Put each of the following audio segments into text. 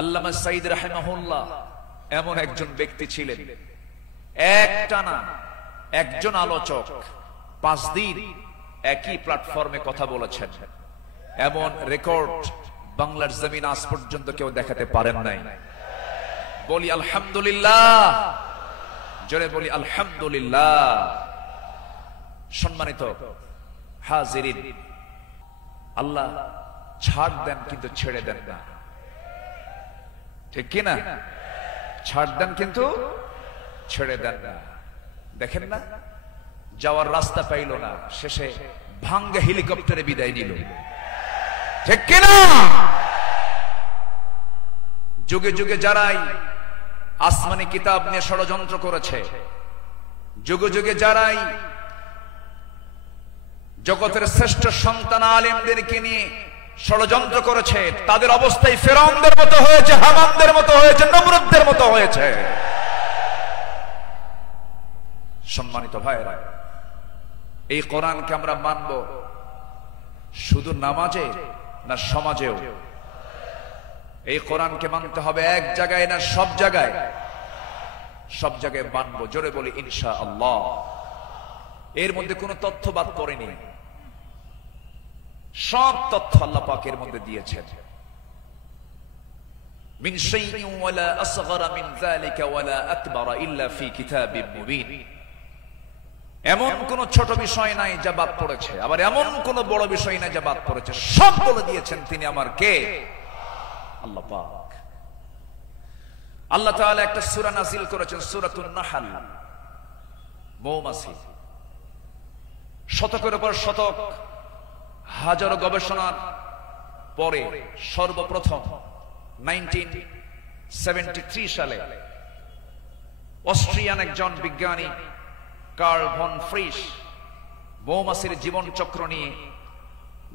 আল্লামা সাঈদ রাহিমাহুল্লাহ এমন একজন ব্যক্তি ছিলেন, একটানা একজন আলোচক 5 দিন একই প্ল্যাটফর্মে কথা বলেছেন। এমন রেকর্ড বাংলার জমিন আজ পর্যন্ত কেউ দেখাতে পারেন নাই। বলি আলহামদুলিল্লাহ, জোরে বলি আলহামদুলিল্লাহ। সম্মানিত হাজিরিন, আল্লাহ ছাড় দেন কিন্তু ছেড়ে দেন না, ঠিক কি না? ছাড় দেন কিন্তু ছেড়ে দেন না। দেখেন না, যাওয়ার রাস্তা পাইল না, শেষে ভাঙ্গা হেলিকপ্টারে বিদায় নিল, ঠিক কি না? যুগে যুগে যারাই আসমানি কিতাব নিয়ে ষড়যন্ত্র করেছে, যুগে যুগে যারাই জগতের শ্রেষ্ঠ সন্তান আলেমদেরকে নিয়ে ষড়যন্ত্র করেছে, তাদের অবস্থায় ফিরআউনদের মতো হয়েছে, হামানদের মতো হয়েছে, নমরুদদের মতো হয়েছে। সম্মানিত ভাইরা, এই কোরআনকে আমরা মানব শুধু নামাজে না সমাজেও? এই কোরআনকে মানতে হবে এক জায়গায় না সব জায়গায়? সব জায়গায় মানবো, জোরে বলি ইনশাআল্লাহ। এর মধ্যে কোনো তথ্য বাদ পড়েনি, সব তথ্য আল্লাহ পাকের মধ্যে দিয়েছেন। মিন শাইইন ওয়ালা আসগরা মিন যালিকা ওয়ালা আকবারা ইল্লা ফি কিতাবিম মুবিন। এমন কোন ছোট বিষয় নাই যা বাদ পড়েছে, আবার এমন কোন বড় বিষয় নাই যা বাদ পড়েছে, সব বলে দিয়েছেন তিনি আমার কে? আল্লাহ পাক। আল্লাহ তাআলা একটা সূরা নাযিল করেছেন, সূরাতুন নাহল, মৌমাছি। শতকের উপর শতক, হাজারো গবেষণার পরে সর্বপ্রথম 1973 সালে অস্ট্রিয়ান একজন বিজ্ঞানী কার্ল ভন ফ্রিশ মৌমাছির জীবন চক্র নিয়ে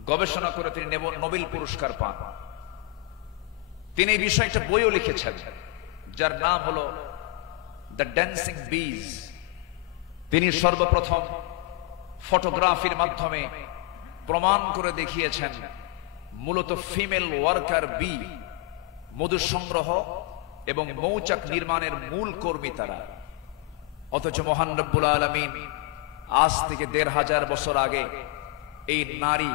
গবেষণা করে তিনি নোবেল পুরস্কার পান। তিনি এই বিষয়ে একটা বইও লিখেছেন, যার নাম হলো দ্য ড্যান্সিং বিজ। তিনি সর্বপ্রথম ফটোগ্রাফির মাধ্যমে প্রমাণ করে দেখিয়েছেন মূলত ফিমেল ওয়ার্কার বি, মধু সংগ্রহ এবং মৌচাক নির্মাণের মূল কর্মী তারা। অথচ মহান রব্বুল আলামিন আজ থেকে ১৫০০ বছর আগে এই নারী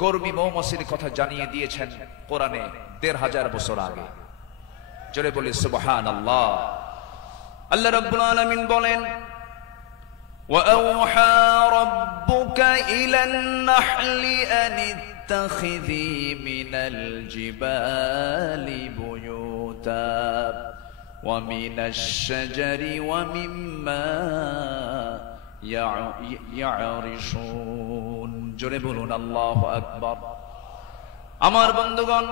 কর্মী মৌমাছির কথা জানিয়ে দিয়েছেন কোরআনে ১৫০০ বছর আগে। জোরে বলি সুবহানাল্লাহ। আল্লাহ রাব্বুল আলামিন বলেন, وَأَوْحَى رَبُّكَ إِلَى النَّحْلِ أَنِ اتَّخِذِي مِنَ الْجِبَالِ بُيُوتًا وَمِنَ الشَّجَرِ وَمِمَّا يَعْرِشُونَ। জোরে বলুন আল্লাহু আকবার। আমার বন্ধুগণ,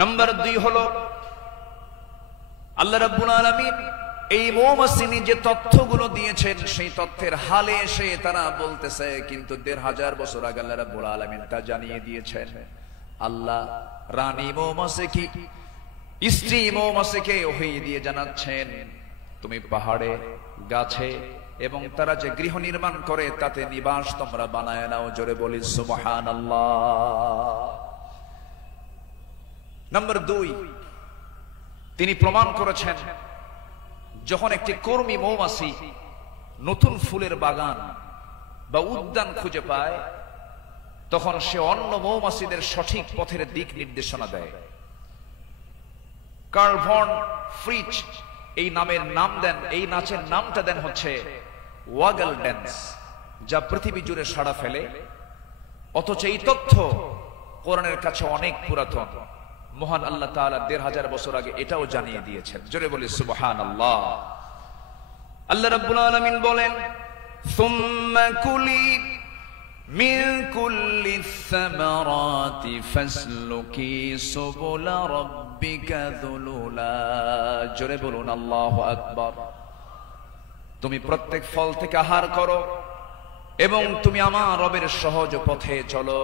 নাম্বার 2 হলো আল্লাহ রাব্বুল আলামিন এই মৌমাছি যে তথ্যগুলো দিয়েছেন, সেই তথ্যের হালে এসে তারা বলতেছে কিন্তু ১৫০০ বছর আগে আল্লাহ রাব্বুল আলামিন তা জানিয়ে দিয়েছেন। আল্লাহ রানী মৌমাছিকে, স্ত্রী মৌমাছিকে ওহী দিয়ে জানাচ্ছেন, তুমি পাহাড়ে, গাছে এবং তারা যে গৃহ নির্মাণ করে তাতে নিবাস তোমরা বানায় নাও। জোরে বলি সুবহানাল্লাহ। নাম্বার 2, তিনি প্রমাণ করেছেন যখন একটি কর্মী মৌমাছি নতুন ফুলের বাগান বা উদ্যান খুঁজে পায়, তখন সে অন্য মৌমাছিদের সঠিক পথের দিক নির্দেশনা দেয়। কার্ল ভন ফ্রিচ এই নামের নাম দেন, এই নাচের নামটা দেন হচ্ছে ওয়াগল ড্যান্স, যা পৃথিবী জুড়ে সাড়া ফেলে। অথচ এই তথ্য কোরআনের কাছে অনেক পুরাতন। মহান আল্লাহ তাআলা ১৫০০ বছর আগে এটাও জানিয়ে দিয়েছেন। জোরে বলি সুবহানাল্লাহ। আল্লাহ রাব্বুল আলামিন বলেন, সুম্মা কুলি মিন কুল্লি সামারাতি ফাসলুকি সুবুলা রাব্বিকা যুলুলা। জোরে বলুন আল্লাহু আকবার। তুমি প্রত্যেক ফল থেকে আহার করো এবং তুমি আমার রবের সহজ পথে চলো।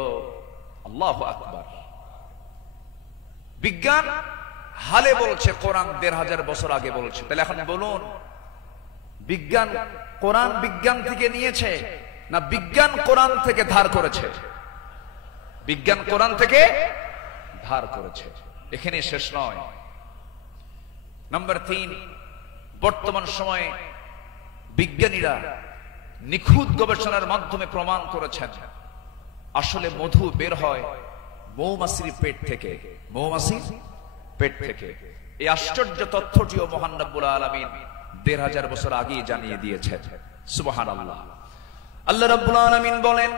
আল্লাহু আকবার। বিজ্ঞান হালে বলছে, কোরআন ১৫০০ বছর আগে বলছে। তাহলে এখন বলুন, বিজ্ঞান কোরআন বিজ্ঞান থেকে নিয়েছে না বিজ্ঞান কোরআন থেকে ধার করেছে? বিজ্ঞান কোরআন থেকে ধার করেছে। এখানে শেষ নয়। নাম্বার 3, বর্তমান সময়ে বিজ্ঞানীরা নিখুঁত গবেষণার মাধ্যমে প্রমাণ করেছেন আসলে মধু বের হয় মৌমাছির পেট থেকে। মৌমাছির পেট থেকে। এই আশ্চর্য তথ্যটিও মহান রব্বুল আলামিন ১৫০০ বছর আগেই জানিয়ে দিয়েছেন। সুবহানাল্লাহ। আল্লাহ রাব্বুল আলামিন বলেন,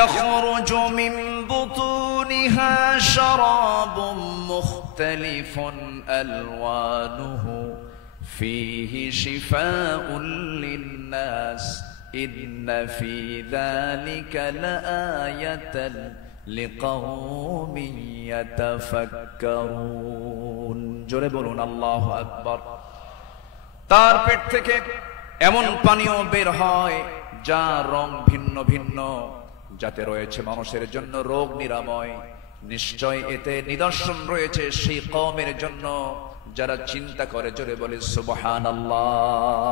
يخرج من بطونها شراب مختلف ألوانه فيه شفاء للناس إن في ذلك لآية لقوم يتفكرون। জোরে বলুন আল্লাহু আকবার। তার পেট থেকে এমন পানীয় বের হয় যার রং ভিন্ন ভিন্ন, যাতে রয়েছে মানুষের জন্য রোগ নিরাময়। নিশ্চয় এতে নিদর্শন রয়েছে সেই কওমের জন্য যারা চিন্তা করে। জোরে বলে সুবহানাল্লাহ।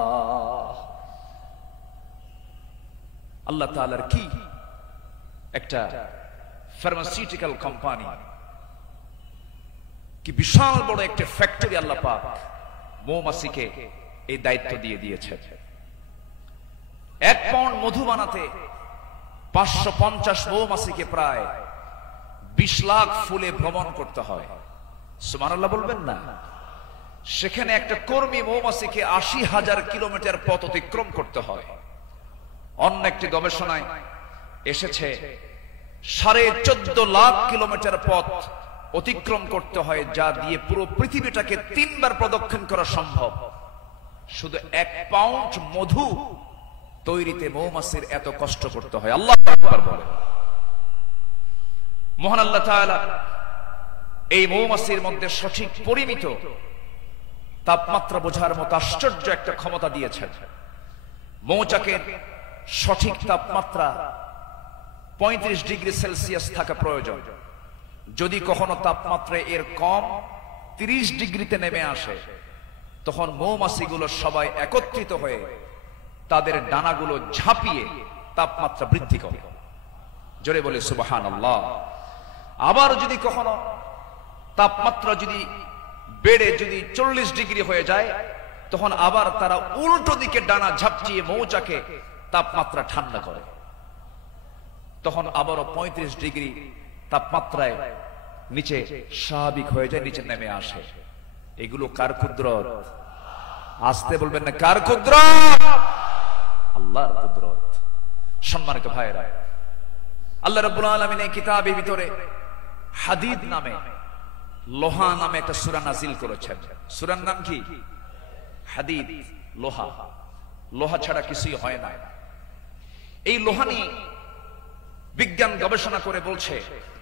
আল্লাহ তাআলার কি একটা ফার্মাসিউটিক্যাল কোম্পানি, কি বিশাল বড় একটা ফ্যাক্টরি আল্লাহ পাক মৌমাছিকে এই দায়িত্ব দিয়ে দিয়েছে। 1 পাউন্ড মধু বানাতে 550 মৌমাছিকে প্রায় 20 লাখ ফুলে ভ্রমণ করতে হয়। সুবহানাল্লাহ বলবেন না? সেখানে একটা কর্মী মৌমাছিকে 80,000 কিলোমিটার পথ অতিক্রম করতে হয়। অন্য একটি গবেষণায় এসেছে 14.5 লাখ কিলোমিটার পথ অতিক্রম করতে হয়, যা দিয়ে পুরো পৃথিবীটাকে 3 বার প্রদক্ষিণ করা সম্ভব। শুধু 1 পাউন্ড মধু তৈরিতে মৌমাছির এত কষ্ট করতে হয়। আল্লাহু আকবার বলে। মহান আল্লাহ তাআলা এই মৌমাছির মধ্যে সঠিক পরিমিত তাপমাত্রা বোঝার মতো আশ্চর্য একটা ক্ষমতা দিয়েছেন। মৌচাকের সঠিক তাপমাত্রা 35 ডিগ্রি সেলসিয়াস থাকা প্রয়োজন। যদি কখনো তাপমাত্রা এর কম 30 ডিগ্রিতে নেমে আসে, তখন মৌমাছিগুলো সবাই একত্রিত হয়ে তাদের ডানাগুলো ঝাঁপিয়ে তাপমাত্রা বৃদ্ধি করে। জোরে বলে সুবহানাল্লাহ। আবার যদি কখনো তাপমাত্রা যদি বেড়ে যদি 40 ডিগ্রি হয়ে যায়, তখন আবার তারা উল্টো দিকে ডানা ঝাপটিয়ে মৌচাকে তাপমাত্রা ঠান্ডা করে। তখন আবারও 35 ডিগ্রি তাপমাত্রায় নিচে স্বাভাবিক হয়ে যায়, নিচে নেমে আসে। এগুলো কার কুদরত? আসতে বলবেন না, কার কুদরত? আল্লাহর কুদরত। সম্মানিত ভাইরা, আল্লাহ রাব্বুল আলামিন এই কিতাবের ভিতরে হাদিদ নামে, লোহা নামে একটা সূরা নাজিল করেছেন। সূরার নাম কি? হাদিদ, লোহা। লোহা ছাড়া কিছুই হয় না। এই লোহা নিয়ে বিজ্ঞান গবেষণা করে বলছে,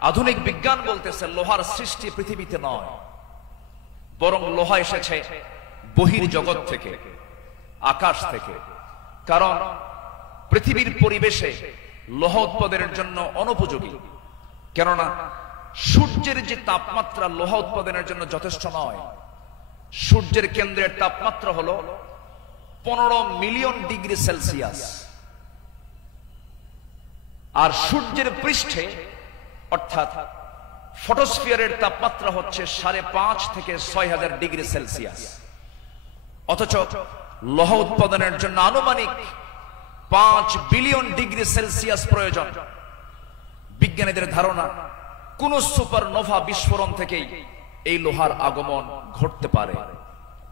আধুনিক বিজ্ঞান বলতেছে লোহার সৃষ্টি পৃথিবীতে নয়, বরং লোহা এসেছে বহির জগৎ থেকে, আকাশ থেকে। কারণ পৃথিবীর পরিবেশে লোহা উৎপাদনের জন্য অনুপযোগী। কেননা সূর্যের যে তাপমাত্রা লোহা উৎপাদনের জন্য যথেষ্ট নয়। সূর্যের কেন্দ্রের তাপমাত্রা হলো 15 মিলিয়ন ডিগ্রি সেলসিয়াস, আর সূর্যের পৃষ্ঠে অর্থাৎ ফটোস্ফিয়ারের তাপমাত্রা হচ্ছে 5.5 থেকে 6,000 ডিগ্রি সেলসিয়াস। অথচ লোহা উৎপাদনের জন্য আনুমানিক 5 বিলিয়ন ডিগ্রি সেলসিয়াস প্রয়োজন। বিজ্ঞানীদের ধারণা কোন সুপারনোভা বিস্ফোরণ থেকেই এই লোহার আগমন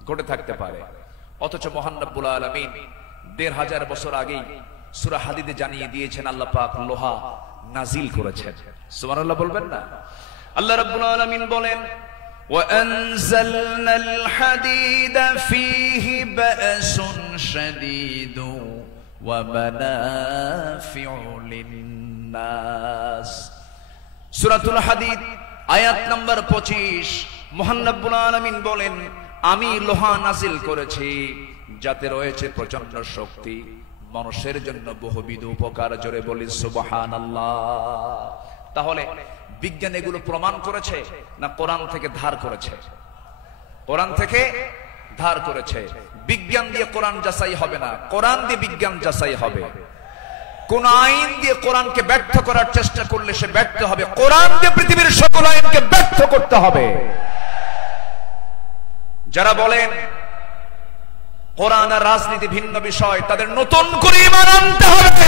ঘটে থাকতে পারে। অথচ মহান রব্বুল আলামিন ১৫০০ বছর আগেই সূরা হাদিদে জানিয়ে দিয়েছেন আল্লাহ পাক লোহা নাজিল করেছেন। সুবহানাল্লাহ বলবেন না? আল্লাহ রাব্বুল আলামিন বলেন, وَأَنزَلْنَا الْحَدِيدَ فِيهِ بَأْسٌ شَدِيدٌ وَمَنَافِعُ لِلنَّاسِ। সূরাতুল হাদিদ আয়াত নম্বর 25। মহান রব্বুল আলামিন বলেন, আমি লোহা নাজিল করেছি যাতে রয়েছে প্রচন্ড শক্তি, মানুষের জন্য বহুবিধ উপকার। জোরে বলি সুবহানাল্লাহ। তাহলে বিজ্ঞান এগুলো প্রমাণ করেছে না কোরআন থেকে ধার করেছে? কোরআন থেকে ধার করেছে। বিজ্ঞান দিয়ে কোরআন যাচাই হবে না, কোরআন দিয়ে বিজ্ঞান যাচাই হবে। কোন আইন দিয়ে কোরআনকে ব্যর্থ করার চেষ্টা করলে সে ব্যর্থ হবে। কোরআন দিয়ে পৃথিবীর সকল আইনকে ব্যর্থ করতে হবে। যারা বলেন কোরআন আর রাজনীতি ভিন্ন বিষয়, তাদের নতুন করে ঈমান আনতে হবে।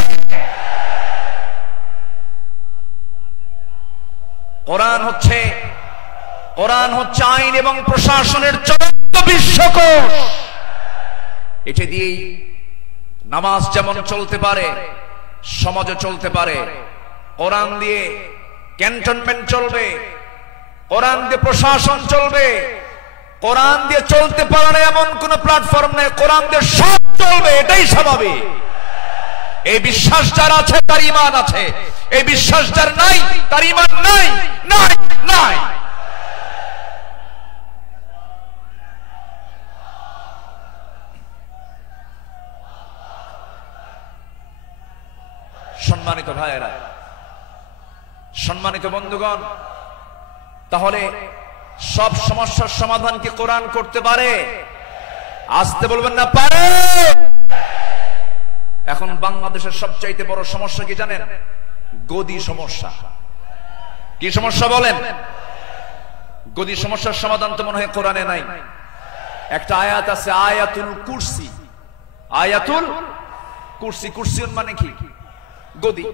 কোরআন হচ্ছে আইন এবং প্রশাসনের চলন্ত বিশ্বকোষ। এটা দিয়েই নামাজ যেমন চলতে পারে, সমাজে চলতে পারে। কোরআন দিয়ে ক্যান্টনমেন্ট চলবে, কোরআন দিয়ে প্রশাসন চলবে। কোরআন দিয়ে চলতে পারে না এমন কোন প্ল্যাটফর্ম নেই, কোরআন দিয়ে সব চলবে, এটাই স্বাভাবিক। এই বিশ্বাস যার আছে তার ঈমান আছে, এই বিশ্বাস যার নাই তার ঈমান নাই, নাই, নাই। সম্মানিত ভাইয়েরা, সম্মানিত বন্ধুগণ, তাহলে সব সমস্যার সমাধান কি কোরআন করতে পারে? আসতে বলবেন না পারে। এখন বাংলাদেশের সবচাইতে বড় সমস্যা কি জানেন? গদি সমস্যা। কি সমস্যা বলেন? গদি সমস্যার সমাধান তো মনে হয় কোরআনে নাই। একটা আয়াত আছে, আয়াতুল কুরসি। আয়াতুল কুরসি। কুরসিয়ন মানে কি? গদি।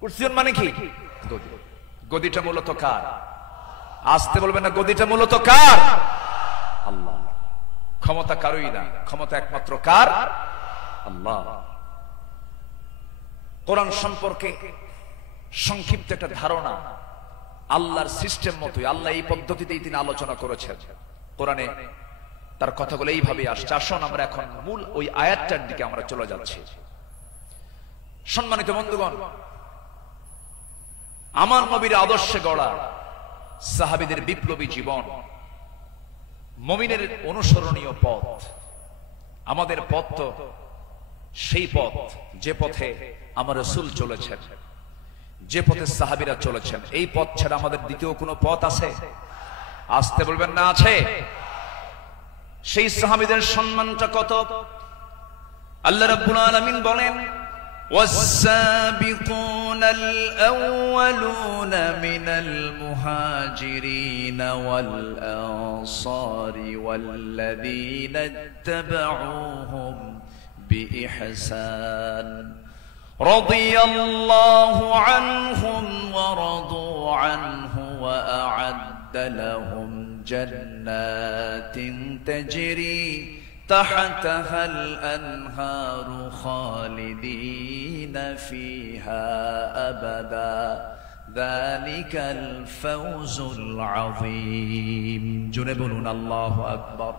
কুরসিয়ন মানে কি? গদি। গদিটা মূলত কার? আসতে বলবেন না, গদিটা মূলত কার? আল্লাহ। ক্ষমতা কারোই না, ক্ষমতা একমাত্র কার? আল্লাহ। কোরআন সম্পর্কে সংক্ষিপ্ত একটা ধারণা, আল্লাহর সিস্টেম মতোই, আল্লাহ এই পদ্ধতিতেই তিনি আলোচনা করেছেন। কোরআনে তার কথাগুলো এইভাবে আসছে। আসুন আমরা এখন মূল ওই আয়াতটার দিকে আমরা চলে যাচ্ছি। সম্মানিত বন্ধুগণ, আমার নবীর আদর্শে গড়া সাহাবীদের বিপ্লবী জীবন, মুমিনের অনুসরণীয় পথ। আমাদের পথ তো সেই পথ যে পথে আমার রাসূল চলেছেন, যে পথে সাহাবীরা চলেছেন। এই পথ ছাড়া আমাদের দ্বিতীয় কোনো পথ আছে? আসতে বলবেন না আছে। সেই সাহাবীদের সম্মানটা কত! আল্লাহ রাব্বুল আলামিন বলেন, والسابقون الأولون من المهاجرين والأنصار والذين اتبعوهم بإحسان رضي الله عنهم ورضوا عنه وأعد لهم جنات تجري تحتها الأنهار خالدين فيها أبدا ذلك الفوز العظيم جنبون الله أكبر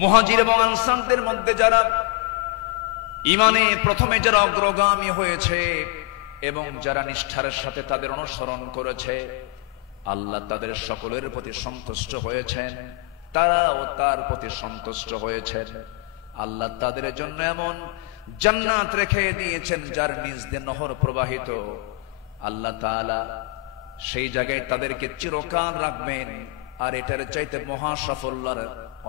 মুহাজির এবং আনসারদের মধ্যে যারা ঈমানে প্রথমে যারা অগ্রগামী হয়েছে এবং যারা নিষ্ঠার সাথে তাদের অনুসরণ করেছে, আল্লাহ তাদের সকলের প্রতি সন্তুষ্ট হয়েছেন, তারাও তার প্রতি সন্তুষ্ট হয়েছেন। আল্লাহ তাদের জন্য এমন জান্নাত রেখে দিয়েছেন যার নিচ দিয়ে নহর প্রবাহিত। আল্লাহ তাআলা সেই জায়গায় তাদেরকে চিরকাল রাখবেন, আর এটার চাইতে মহা সাফল্যের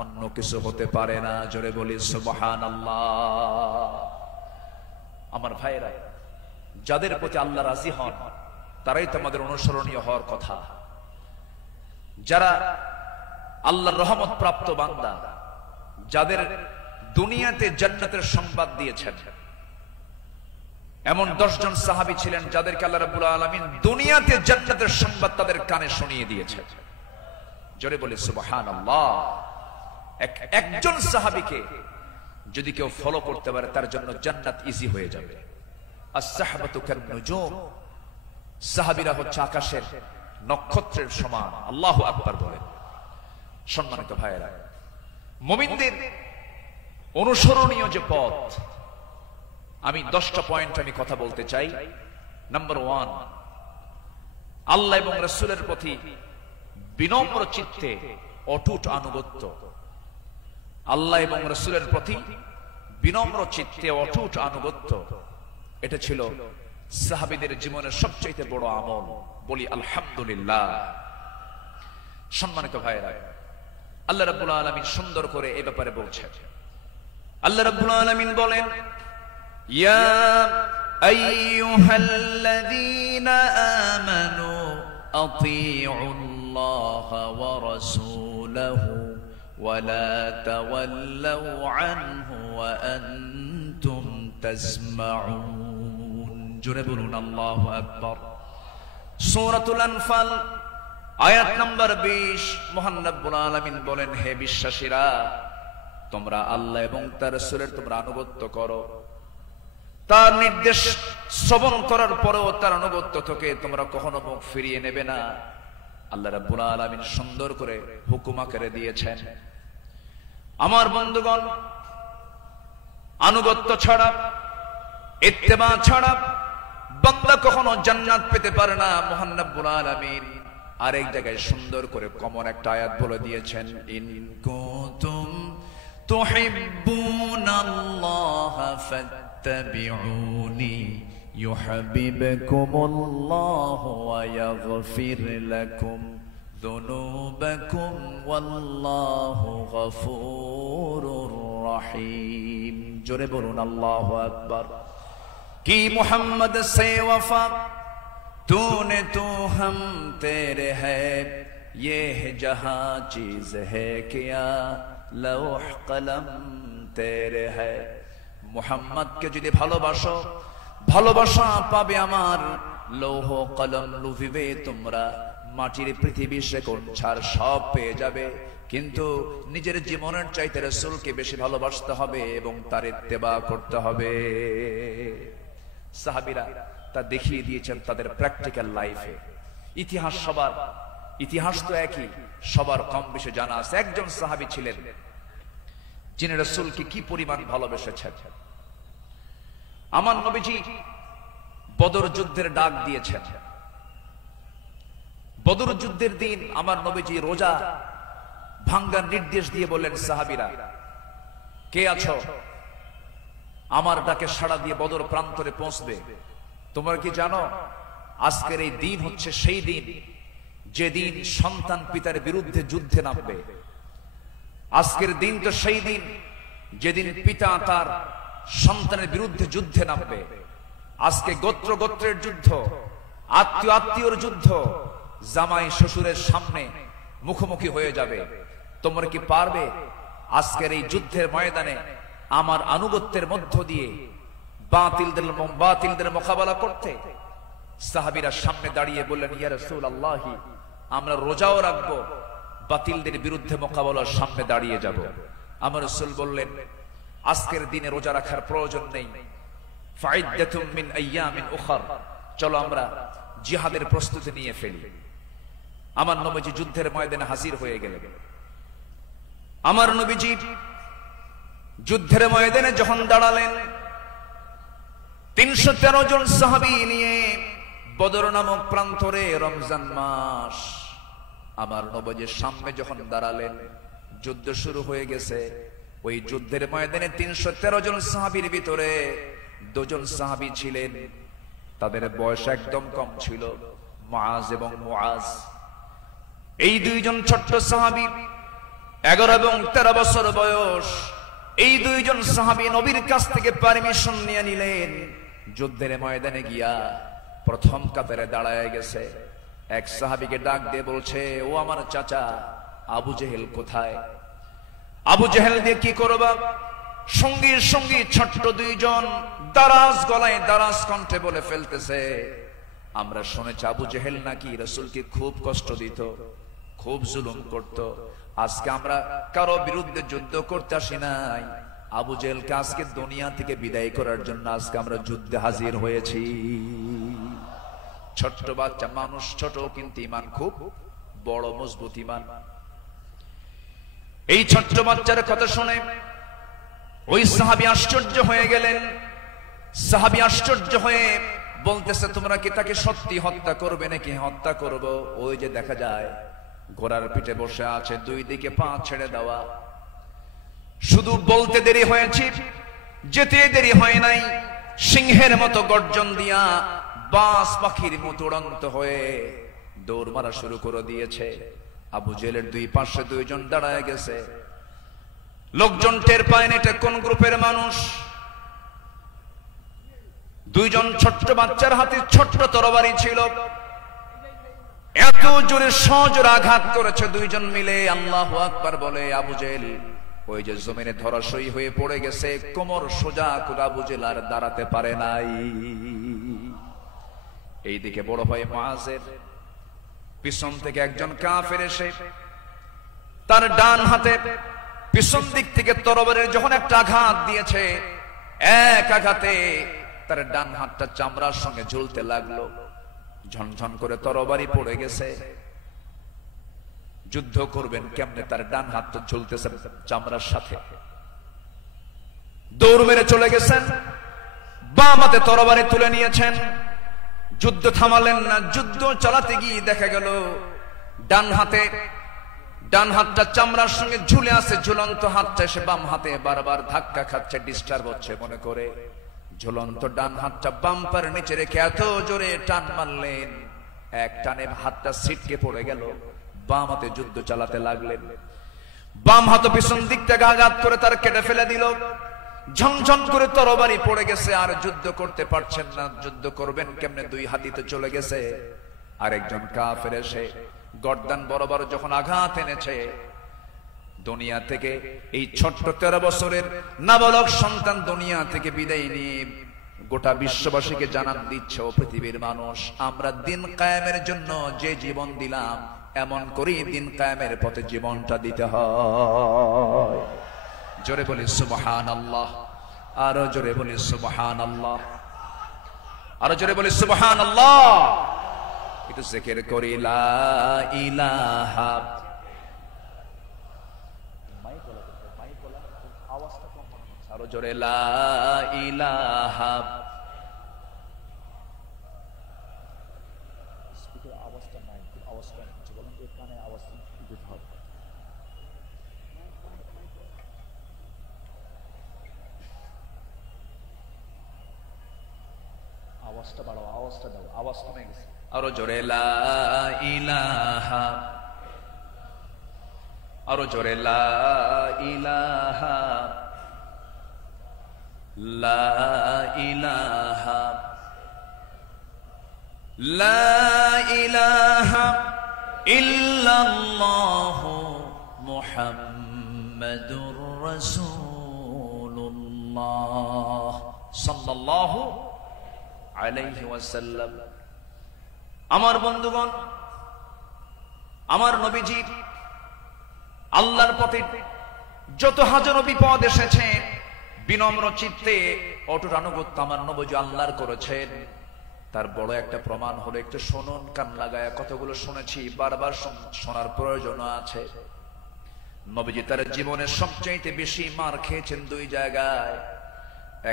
অন্য কিছু হতে পারে না। জোরে বলি সুবহানাল্লাহ। আমার ভাইরা, যাদের প্রতি আল্লাহ রাজি হন তারাই তো আমাদের অনুসরণীয় হওয়ার কথা। যারা আল্লাহর রহমত প্রাপ্ত বান্দা, যাদের দুনিয়াতে জান্নাতের সংবাদ দিয়েছেন, এমন 10 জন সাহাবী ছিলেন যাদেরকে আল্লাহ রাব্বুল আলামিন দুনিয়াতে জান্নাতের সংবাদ তাদের কানে শুনিয়ে দিয়েছেন। জোরে বলি সুবহানাল্লাহ। একজন সাহাবীকে যদি কেউ ফলো করতে পারে তার জন্য জান্নাত ইজি হয়ে যাবে। as-সাহবাতু কান-নুজুম, সাহাবীরা হচ্ছে আকাশের নক্ষত্রের সমান। আল্লাহু আকবার বলেন। সম্মানিত ভাইয়েরা, মুমিনদের অনুসরণীয় যে পথ, আমি 10টা পয়েন্ট আমি কথা বলতে চাই। নাম্বার 1, আল্লাহ এবং রাসূলের প্রতি বিনম্র চিত্তে অটুট আনুগত্য। আল্লাহ এবং রাসূলের প্রতি বিনম্র চিত্তে অটুট আনুগত্য, এটা ছিল সাহাবীদের জীবনের সবচেয়ে বড় আমল। বলি আলহামদুলিল্লাহ। সম্মানিত ভাইয়েরা, আল্লাহ রাব্বুল আলামিন সুন্দর করে এই ব্যাপারে বলছেন। আল্লাহ রাব্বুল আলামিন বলেন, ইয়া আইয়ুহাল্লাযীনা আমানু আতিউল্লাহা ওয়া রাসূলাহু ওয়া লা তাওয়াল্লাউ আনহু ওয়া আনতুম তাসমাউন। জোরে বলুন আল্লাহু আকবার। সূরাতুল আনফাল আয়াত নাম্বার 20। মহান রব্বুল আলামিন বলেন, হে বিশ্বাসীরা, তোমরা আল্লাহ এবং তার রাসূলের তোমরা আনুগত্য করো। তার নির্দেশ শ্রবণ করার পরেও তার আনুগত্য থেকে তোমরা কখনো মুখ ফিরিয়ে নেবে না। আল্লাহ রাব্বুল আলামিন সুন্দর করে হুকুম আকারে দিয়েছেন। আমার বন্ধুগণ, আনুগত্য ছাড়া, ইত্তেবা ছাড়া বান্দা কখনো জান্নাত পেতে পারে না। মহান রব্বুল আলামিন আরেক জায়গায় সুন্দর করে কমন একটা আয়াত বলে দিয়েছেন, ইন কুনতুম তুহিব্বুনাল্লাহা ফাত্তাবিউনি ইউহিব্বুকুমুল্লাহু ওয়া ইয়াগফির লাকুম যুনুবাকুম ওয়াল্লাহু গফুরুর রহিম। জোরে বলুন আল্লাহু আকবার। কি মুহাম্মদ সে ওয়াফা तूने तो हम तेरे है, ये जहां चीज है क्या लौह कलम तेरे है। मुहम्मद के যদি ভালোবাসো, ভালোবাসা পাবে আমার। লৌহ কলম লুভিবে তোমরা, মাটির পৃথিবী শেকড় ছাড় সব পেয়ে যাবে, কিন্তু নিজের জীবনের চাইতে রাসূলকে বেশি ভালোবাসতে হবে এবং তার ইত্তেবা করতে হবে। সাহাবীরা তা দেখিয়ে দিয়েছেন তাদের প্র্যাকটিক্যাল লাইফে। ইতিহাস সবার, ইতিহাস তো একই, সবার কম বেশি জানা আছে। একজন সাহাবী ছিলেন যিনি রাসূলকে কি পরিমাণ ভালোবেসেছেন। আমার নবীজি বদর যুদ্ধের ডাক দিয়েছেন। বদর যুদ্ধের দিন আমার নবীজি রোজা ভাঙ্গার নির্দেশ দিয়ে বললেন, সাহাবীরা কে আছো, আমার ডাকে সাড়া দিয়ে বদর প্রান্তরে পৌঁছবে। তোমরা কি জানো আজকের এই দিন হচ্ছে সেই দিন যেদিন সন্তান পিতার বিরুদ্ধে যুদ্ধে নামবে। আজকের দিন তো সেই দিন যেদিন পিতা তার সন্তানের বিরুদ্ধে যুদ্ধে নামবে। আজকে গোত্র গোত্রের যুদ্ধ, আত্মীয় আত্মীয়র যুদ্ধ, জামাই শ্বশুরের সামনে মুখোমুখি হয়ে যাবে। তোমরা কি পারবে আজকের এই যুদ্ধের ময়দানে আমার আনুগত্যের মধ্য দিয়ে বাতিলদের মোকাবেলা করতে? সাহাবীরা সামনে দাঁড়িয়ে বললেন, ইয়া রাসূলুল্লাহ, আমরা রোজাও রাখবো, বাতিলদের বিরুদ্ধে মোকাবেলার সামনে দাঁড়িয়ে যাব। আমার রাসূল বললেন, আজকের দিনে রোজা রাখার প্রয়োজন নেই, ফাইদ্দাতুম মিন আইয়ামিন উখর, চলো আমরা জিহাদের প্রস্তুতি নিয়ে ফেলি। আমার নবীজি যুদ্ধের ময়দানে হাজির হয়ে গেলেন। আমার নবীজি যুদ্ধের ময়দানে যখন দাঁড়ালেন, 313 জন সাহাবী নিয়ে বদর নামক প্রান্তরে, রমজান মাস, আমার নবীজির সামনে যখন দাঁড়ালেন, যুদ্ধ শুরু হয়ে গেছে। ওই যুদ্ধের ময়দানে 313 জন সাহাবীর ভিতরে 2 জন সাহাবী ছিলেন, তাদের বয়স একদম কম ছিল, মুআজ এবং মুআজ। এই 2 জন ছোট্ট সাহাবী, 11 এবং 13 বছর বয়স। এই 2 জন সাহাবী নবীর কাছ থেকে পারমিশন নিয়ে নিলেন, যুদ্ধের ময়দানে গিয়া প্রথম কাতারে দাঁড়ায় গেছে। এক সাহাবীকে ডাক দিয়ে বলছে, ও আমার চাচা আবু জেহেল কোথায়? আবু জেহেল দিয়ে কি করবা? সঙ্গী সঙ্গী ছোট্ট 2 জন দারাজ গলায় দারাজ কণ্ঠে বলে ফেলতেছে, আমরা শুনেছি আবু জেহেল নাকি রাসূলকে খুব কষ্ট দিত, খুব জুলুম করত। আজকে আমরা কারো বিরুদ্ধে যুদ্ধ করতে আসি নাই, আবু জেহেলকে আজকে দুনিয়া থেকে বিদায় করার জন্য আজকে আমরা যুদ্ধে হাজির হয়েছি। ছোট্ট বাচ্চা মানুষ, ছোট কিন্তু ইমান খুব বড়, মজবুত ইমান। এই ছোট্ট বাচ্চার কথা শুনে ওই সাহাবী আশ্চর্য হয়ে গেলেন। সাহাবী আশ্চর্য হয়ে বলতেছে, তোমরা কি তাকে সত্যি হত্যা করবে নাকি? হত্যা করব। ওই যে দেখা যায় ঘোড়ার পিঠে বসে আছে, 2 দিকে পা ছেড়ে দেওয়া। শুধু বলতে দেরি হয়েছে, যেতে দেরি হয় নাই। সিংহের মতো গর্জন দিয়া বাস পাখির মতো উড়ন্ত হয়ে দৌড় মারা শুরু করে দিয়েছে। আবু জেহেলের 2 পাশে 2 জন দাঁড়ায় গেছে। লোকজন টের পায় না এটা কোন গ্রুপের মানুষ। দুইজন ছোট্ট বাচ্চার হাতে ছোট্ট তরবারি ছিল, এত জোরে সজোরে আঘাত করেছে দুইজন মিলে। আল্লাহু আকবার বলে আবু জেহেল ওই যে জমিনে ধরাশয়ী হয়ে পড়ে গেছে, কোমর সোজা করে আবু জেহেল আর দাঁড়াতে পারে নাই। এইদিকে বড় ভাই মুআজের পিছন থেকে একজন কাফের এসে তার ডান হাতে পিছন দিক থেকে তরবারির যখন একটা আঘাত দিয়েছে, এক আঘাতে তার ডান হাতটা চামড়ার সঙ্গে ঝুলতে লাগলো, ঝনঝন করে তরবারি পড়ে গেছে। যুদ্ধ করবেন কেমনে, তার ডান হাতটা ঝুলতেছে চামড়ার সাথে। দৌড় মেরে চলে গেছেন, বাম হাতে তরবারি তুলে নিয়েছেন, যুদ্ধ থামালেন না। যুদ্ধ চালাতে গিয়ে দেখা গেল ডান হাতটা চামড়ার সঙ্গে ঝুলে আছে, ঝুলন্ত হাতটা এসে বাম হাতে বারবার ধাক্কা খাচ্ছে, ডিস্টার্ব হচ্ছে মনে করে ঝুলন্ত ডান হাতটা বাম্পার নিচে রেখে এত জোরে টান মারলেন, এক টানে হাতটা ছিটকে পড়ে গেল। বাম হাতে যুদ্ধ চালাতে লাগলেন, বাম হাত পিছন দিক থেকে আঘাত করে তার কেটে ফেলে দিল। ঝনঝন করে তরবারি পড়ে গেছে, আর যুদ্ধ করতে পারছেন না। যুদ্ধ করবেন কেমনে, দুই হাতিতে চলে গেছে। আরেকজন কাফের এসে গর্দান বরাবর যখন আঘাত এনেছে, দুনিয়া থেকে এই ছোট্ট 13 বছরের নাবালক সন্তান দুনিয়া থেকে বিদায় নিয়ে গোটা বিশ্ববাসীকে জানান দিচ্ছে, ও পৃথিবীর মানুষ, আমরা দিন কায়েমের জন্য যে জীবন দিলাম, এমন করে দিন কায়েমের পথে জীবনটা দিতে হয়। জোরে বলি সুবহানাল্লাহ, আরো জোরে বলি সুবহানাল্লাহ, আরো জোরে বলি সুবহানাল্লাহ। একটু জিকির করি লা ইলাহা, আরো জোরে লা ইলাহা, আওয়াজটা নাই, আওয়াজটা বলেন তো, কানে আওয়াজটা দিতে হবে। আওয়াজটা বাড়াও, আওয়াজটা দাও, আওয়াজ কমে গেছে। আরো জোরে লা ইলাহা, আরো জোরে লা ইলাহা, লা ইলাহা, লা ইলাহা ইল্লাল্লাহু মুহাম্মাদুর রাসূলুল্লাহ সাল্লাল্লাহু আলাইহি ওয়াসাল্লাম। আমার বন্ধুগণ, আমার নবীজি আল্লাহর পথে যত হাজারো বিপদ এসেছে, বিনম্র চিত্তে অটুট আনুগত্য আমার নবীজি আল্লাহর করেছেন। তার বড় একটা প্রমাণ হলো, একটু শুনুন, কান লাগায়া কতগুলো শুনেছি, বারবার শোনার প্রয়োজন আছে। নবীজি তার জীবনের সবচাইতে বেশি মার খেয়েছেন দুই জায়গায়,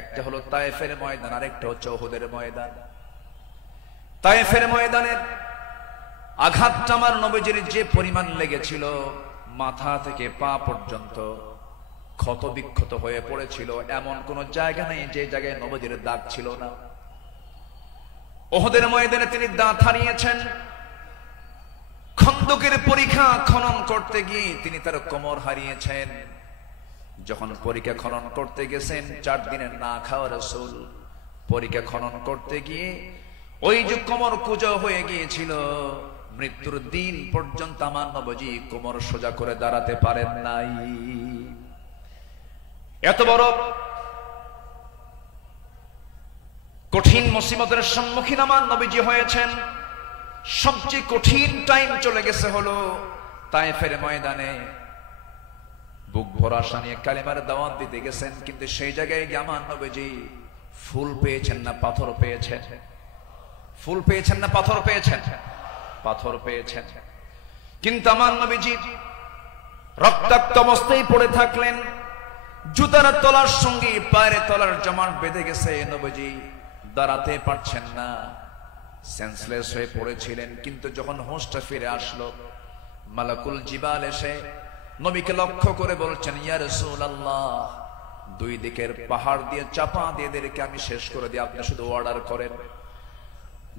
একটা হলো তায়েফের ময়দান, আর একটা হচ্ছে উহুদের ময়দান। তায়েফের ময়দানের আঘাতটা আমার নবীজির যে পরিমাণ লেগেছিল, মাথা থেকে পা পর্যন্ত ক্ষত বিক্ষত হয়ে পড়েছিল, এমন কোন জায়গা নেই যে জায়গায় নবীজির দাগ ছিল না। উহুদের ময়দানে তিনি দাঁত হারিয়েছেন। খন্দকের পরীক্ষা খনন করতে গিয়ে তিনি তার কোমর হারিয়েছেন। যখন পরীক্ষা খনন করতে গেছেন, 4 দিনের না খাওয়া রাসূল পরীক্ষা খনন করতে গিয়ে ওই যে কোমর কুঁজো হয়ে গিয়েছিল, মৃত্যুর দিন পর্যন্ত আমার নবীজি কোমর সোজা করে দাঁড়াতে পারেন নাই। এত বড় কঠিন মুসিবতের সম্মুখীন আমার নবীজি হয়েছেন। সবচেয়ে কঠিন টাইম চলে গেছে হলো তায়েফের ময়দানে। বুক ভরা আশা নিয়ে কালিমার দাওয়াত দিতে গেছেন, কিন্তু সেই জায়গায় গিয়ে আমার নবীজি ফুল পেয়েছেন না পাথর পেয়েছেন? ফুল পেয়েছেন না পাথর পেয়েছেন? পাথর পেয়েছেন। কিন্তু আমার নবীজি রক্তাক্ত অবস্থায় পড়ে থাকলেন, জুতার তলার সঙ্গে পায়ের তলার জমাট বেঁধে গেছে, নবীজি দাঁড়াতে পারছেন না, সেন্সলেস হয়ে পড়েছিলেন। কিন্তু যখন হোশটা ফিরে আসলো, মালাকুল জিবাল এসে নবীকে লক্ষ্য করে বলছেন, ইয়া রাসূলুল্লাহ, দুই দিকের পাহাড় দিয়ে চাপা দিয়ে এদেরকে আমি শেষ করে দিই, আপনি শুধু অর্ডার করেন।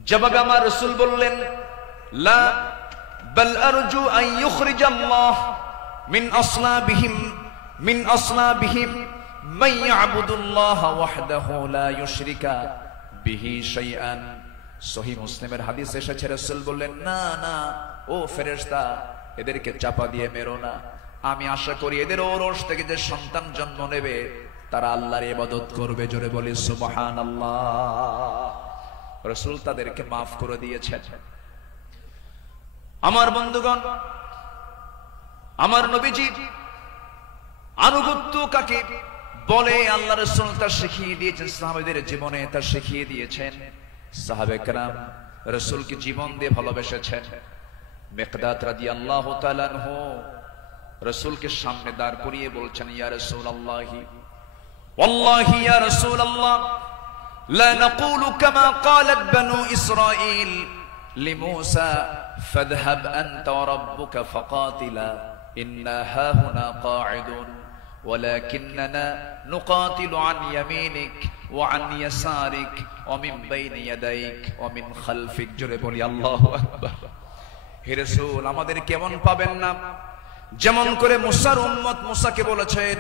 জবাবে আমার রাসূল বললেন, লা বাল আরজু আন ইউখরিজাল্লাহ মিন আসলাবিহিম মান ইয়াবুদুল্লাহ ওয়াহদাহু লা ইউশরিকা বিহি শাইআন। সহিহ মুসলিমের হাদিস এসেছে, রাসূল বললেন, না না ও ফেরেশতা, এদেরকে চাপা দিয়ে মেরো না। আমি আশা করি এদের ওরস থেকে যে সন্তান জন্ম নেবে তারা আল্লাহর ইবাদত করবে। জোরে বলি সুবহানাল্লাহ। রাসূল তাদেরকে মাফ করে দিয়েছেন। আমার বন্ধুগণ, আমার নবীজি আনুগত্য কাকে বলে আল্লাহ রাসূল তা শিখিয়ে দিয়েছেন, সাহাবাদের জীবনে তা শিখিয়ে দিয়েছেন। সাহাবে কেরাম রাসূলকে জীবন দিয়ে ভালোবেসেছেন। মিকদাদ রাদিয়াল্লাহু তাআলা আনহু রাসূলকে সামনে দাঁড় করিয়ে বলছেন, ইয়া রাসূলুল্লাহি ওয়াল্লাহি ইয়া রাসূলুল্লাহ লা নাকুলু কামা ক্বালাত বানু ইসরাঈল লিমূসা ফাযহাব আনতা ওয়া রাব্বুকা ফাকাতিলা ইন্না হাহুনা কাঈদুন ولكننا نقاتل عن يمينك وعن يسارك ومن بين يديك ومن خلفك। জোরে বলি আল্লাহু আকবার। হে রাসূল, আমাদের কেমন পাবেন না, যেমন করে মুসার উম্মত মুসাকে বলেছেন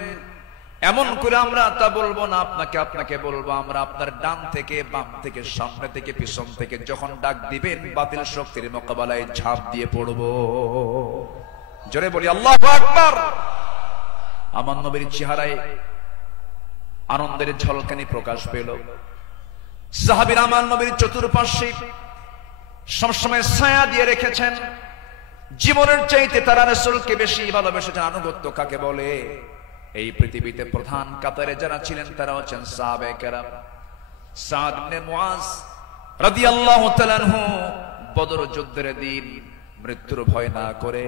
এমন করে আমরা তা বলবো না। আপনাকে বলবো, আমরা আপনার ডান থেকে বাম থেকে সামনে থেকে পিছন থেকে যখন ডাক দিবেন বাতিল শক্তির মোকাবেলায় ঝাঁপ দিয়ে পড়বো। জোরে বলি আল্লাহু আকবার। আমার নবীর চেহারায় আনন্দের ঝলকানি প্রকাশ পেল। সাহাবীরা আমার নবীর চতুর্পার্শ্বে সবসময় ছায়া দিয়ে রেখেছেন। জীবনের চাইতে তারা রাসূলকে বেশি ভালোবেসেছেন। আনুগত্য কাকে বলে? এই পৃথিবীতে প্রধান কাতারে যারা ছিলেন তারা হচ্ছেন সাহাবে কেরাম। সাদ ইবনে মুআজ রাদিয়াল্লাহু তাআলা আনহু বদর যুদ্ধের দিন মৃত্যুর ভয় না করে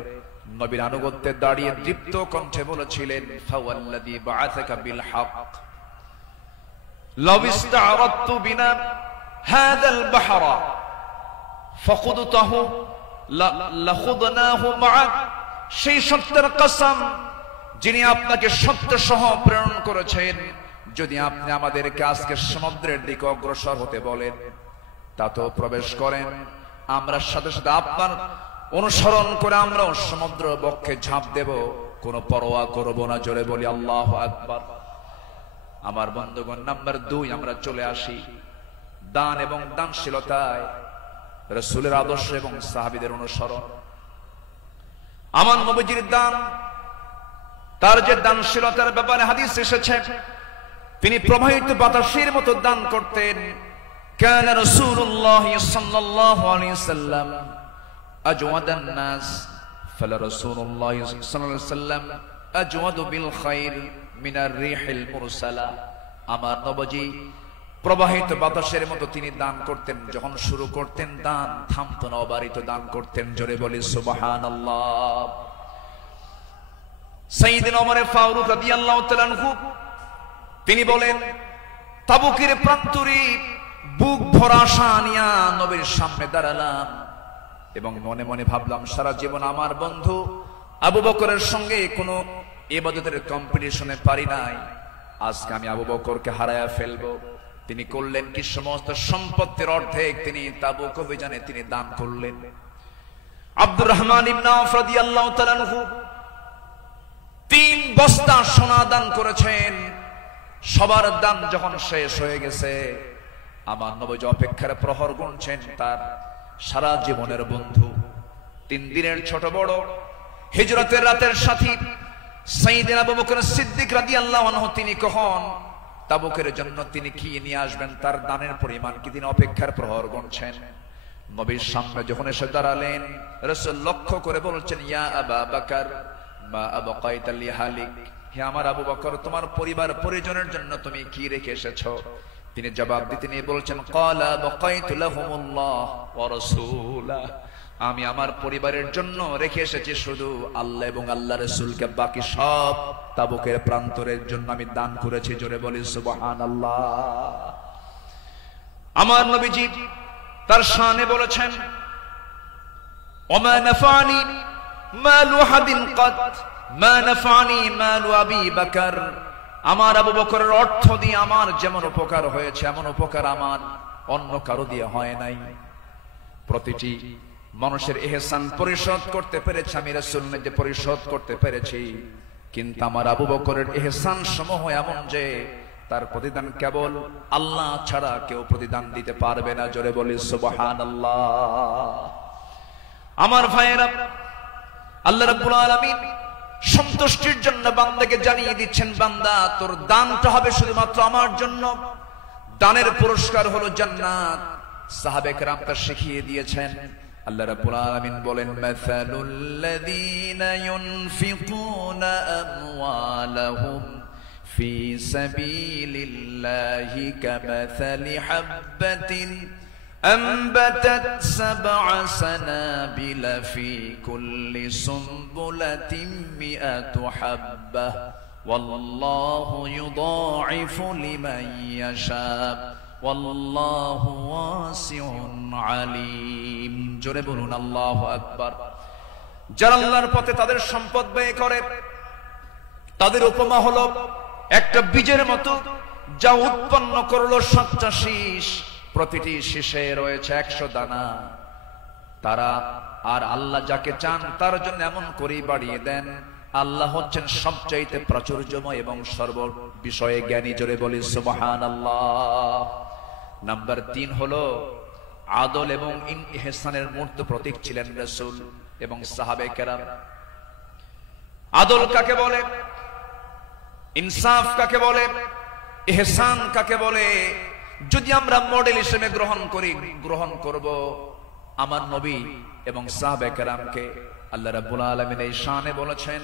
নবীর আনুগত্যে দাঁড়িয়ে দীপ্ত কণ্ঠে বলেছিলেন, ফাওয়াল্লাযী বাআসাকা বিল হক লাউ ইসতা'রাদতু বিনা হাযাল বাহরা ফাকুদতাহু লাখুদনাহু মা'আক। সেই সত্যের কসম যিনি আপনাকে সত্য সহ প্রেরণ করেছেন, যদি আপনি আমাদেরকে আজকে সমুদ্রের দিকে অগ্রসর হতে বলেন তাতেও প্রবেশ করেন, আমরা সাথে সাথে আপনার অনুসরণ করে আমরা সমুদ্র বক্ষে ঝাঁপ দেব, কোনো পরোয়া করব না। জোরে বলি আল্লাহু আকবার। আমার বন্ধুগণ, নাম্বার 2 আমরা চলে আসি দান এবং দানশীলতায় রাসূলের আদর্শ এবং সাহাবীদের অনুসরণ। আমার নবীজির দান, তার যে দানশীলতার ব্যাপারে হাদিস এসেছে, তিনি প্রবাহিত বাতাসের মতো দান করতেন। কানা রাসূলুল্লাহ সাল্লাল্লাহু আলাইহি ওয়াসাল্লাম আজওয়াদান নাস ফালা রাসূলুল্লাহ সাল্লাল্লাহু আলাইহি ওয়াসাল্লাম আজওয়াদু বিল খাইর মিনার রিহিল মুরসালা। আমার নবীজি প্রবাহিত বাতাসের মতো তিনি দান করতেন। যখন শুরু করতেন দান থামতো না, অবারিত দান করতেন। জোরে বলি সুবহানাল্লাহ। সাইয়েদনা ওমর ফারুক রাদিয়াল্লাহু তাআলা আনহু তিনি বলেন, তাবুকের প্রান্তরে বুক ভরা আশা নিয়া নবীর সামনে দাঁড়ালাম এবং মনে মনে ভাবলাম সারা জীবন আমার বন্ধু আবু বকরের সঙ্গে কোনো ইবাদতের কম্পিটিশনে পারি নাই, আজকে আমি আবু বকরকে হারায়া ফেলবো। তিনি করলেন কি, সমস্ত সম্পত্তির অর্ধেক তিনি তাবুক অভিযানে তিনি দান করলেন। আব্দুর রহমান ইবনে আওফ রাদিয়াল্লাহু তাআলা আনহু 3 বস্তা সোনা দান করেছেন। সবার দান যখন শেষ হয়ে গেছে, আমার নবী অপেক্ষার প্রহর গুনছেন তার সারা জীবনের বন্ধু, 3 দিনের ছোট বড় হিজরতের রাতের সাথী সাইয়েদনা আবু বকর সিদ্দিক রাদিয়াল্লাহু আনহু তিনি কখন তাবুকের জন্য তিনি কি নিয়ে আসবেন, তার দানের পরিমাণ কি, তিনি অপেক্ষার প্রহর গুনছেন। নবীর সামনে যখন এসে দাঁড়ালেন, রাসূল লক্ষ্য করে বলছেন, ইয়া আবা বকর মা আবকাইতা লিহালিক। হে আমার আবু বকর, তোমার পরিবার পরিজনের জন্য তুমি কি রেখে এসেছো? তিনি জবাব দিতে নিয়ে বলছেন, ক্বালা বাকাইতু লাহুমুল্লাহ ওয়া রাসূলা। আমি আমার পরিবারের জন্য রেখে এসেছি শুধু আল্লাহ এবং আল্লাহ রাসূলকে, বাকি সব তাবুকের প্রান্তরের জন্য আমি দান করেছি। জোরে বলি সুবহানাল্লাহ। আমার নবীজি তার শানে বলেছেন, ওমা নাফানি মালু হাদিন কাত মা নাফানি মালু আবি বকর। আমার আবু বকরের অর্থ দিয়ে আমার যেমন উপকার হয়েছে এমন উপকার আমার অন্য কারো দিয়ে হয় নাই। প্রতিটি মানুষের ইহসান পরিশোধ করতে পেরেছি আমি, রাসূল নিজে পরিশোধ করতে পেরেছি, কিন্তু আমার আবু বকরের ইহসান সমূহ এমন যে তার প্রতিদান কেবল আল্লাহ ছাড়া কেউ প্রতিদান দিতে পারবে না। জোরে বলি সুবহানাল্লাহ। আমার ভাইয়েরা, আল্লাহ রাব্বুল আলামিন সন্তুষ্টির জন্য বান্দাকে জানিয়ে দিচ্ছেন, বান্দা তোর দানটা হবে শুধুমাত্র আমার জন্য। দানের পুরস্কার হলো জান্নাত। সাহাবে কেরাম তা শিখিয়ে দিয়েছেন। আল্লাহ রাব্বুল আলামিন বলেন, মাসালুল লাযীনা ইউনফিকুনা আমওয়ালাহুম ফি সাবিলিল্লাহি কামাসালি হাববাতিন أنبتت 7 سنابل في كل سنبلة 100 حبة والله يضاعف لمن يشاء والله واسع عليم। জোরে বলুন আল্লাহু আকবার। যারা আল্লাহর পথে তাদের সম্পদ ব্যয় করে, তাদের উপমা হলো একটা বীজের মতো, যা উৎপন্ন করলো 7টা শীষ, প্রতিটি শীষে রয়েছে 100 দানা। তারা আর আল্লাহ যাকে চান তার জন্য এমন করেই বাড়িয়ে দেন। আল্লাহ হচ্ছেন সবচাইতে প্রাচুর্যময় এবং সর্ব বিষয়ে জ্ঞানী। জোরে বলি সুবহানাল্লাহ। নাম্বার 3 হলো আদল এবং ইহসানের মূর্ত প্রতীক ছিলেন রাসূল এবং সাহাবে কেরাম। আদল কাকে বলে, ইনসাফ কাকে বলে, ইহসান কাকে বলে, যদি আমরা মডেল হিসেবে গ্রহণ করব আমার নবী এবং সাহাবে কেরামকে। আল্লাহ রাব্বুল আলামিন এই শানে বলেছেন,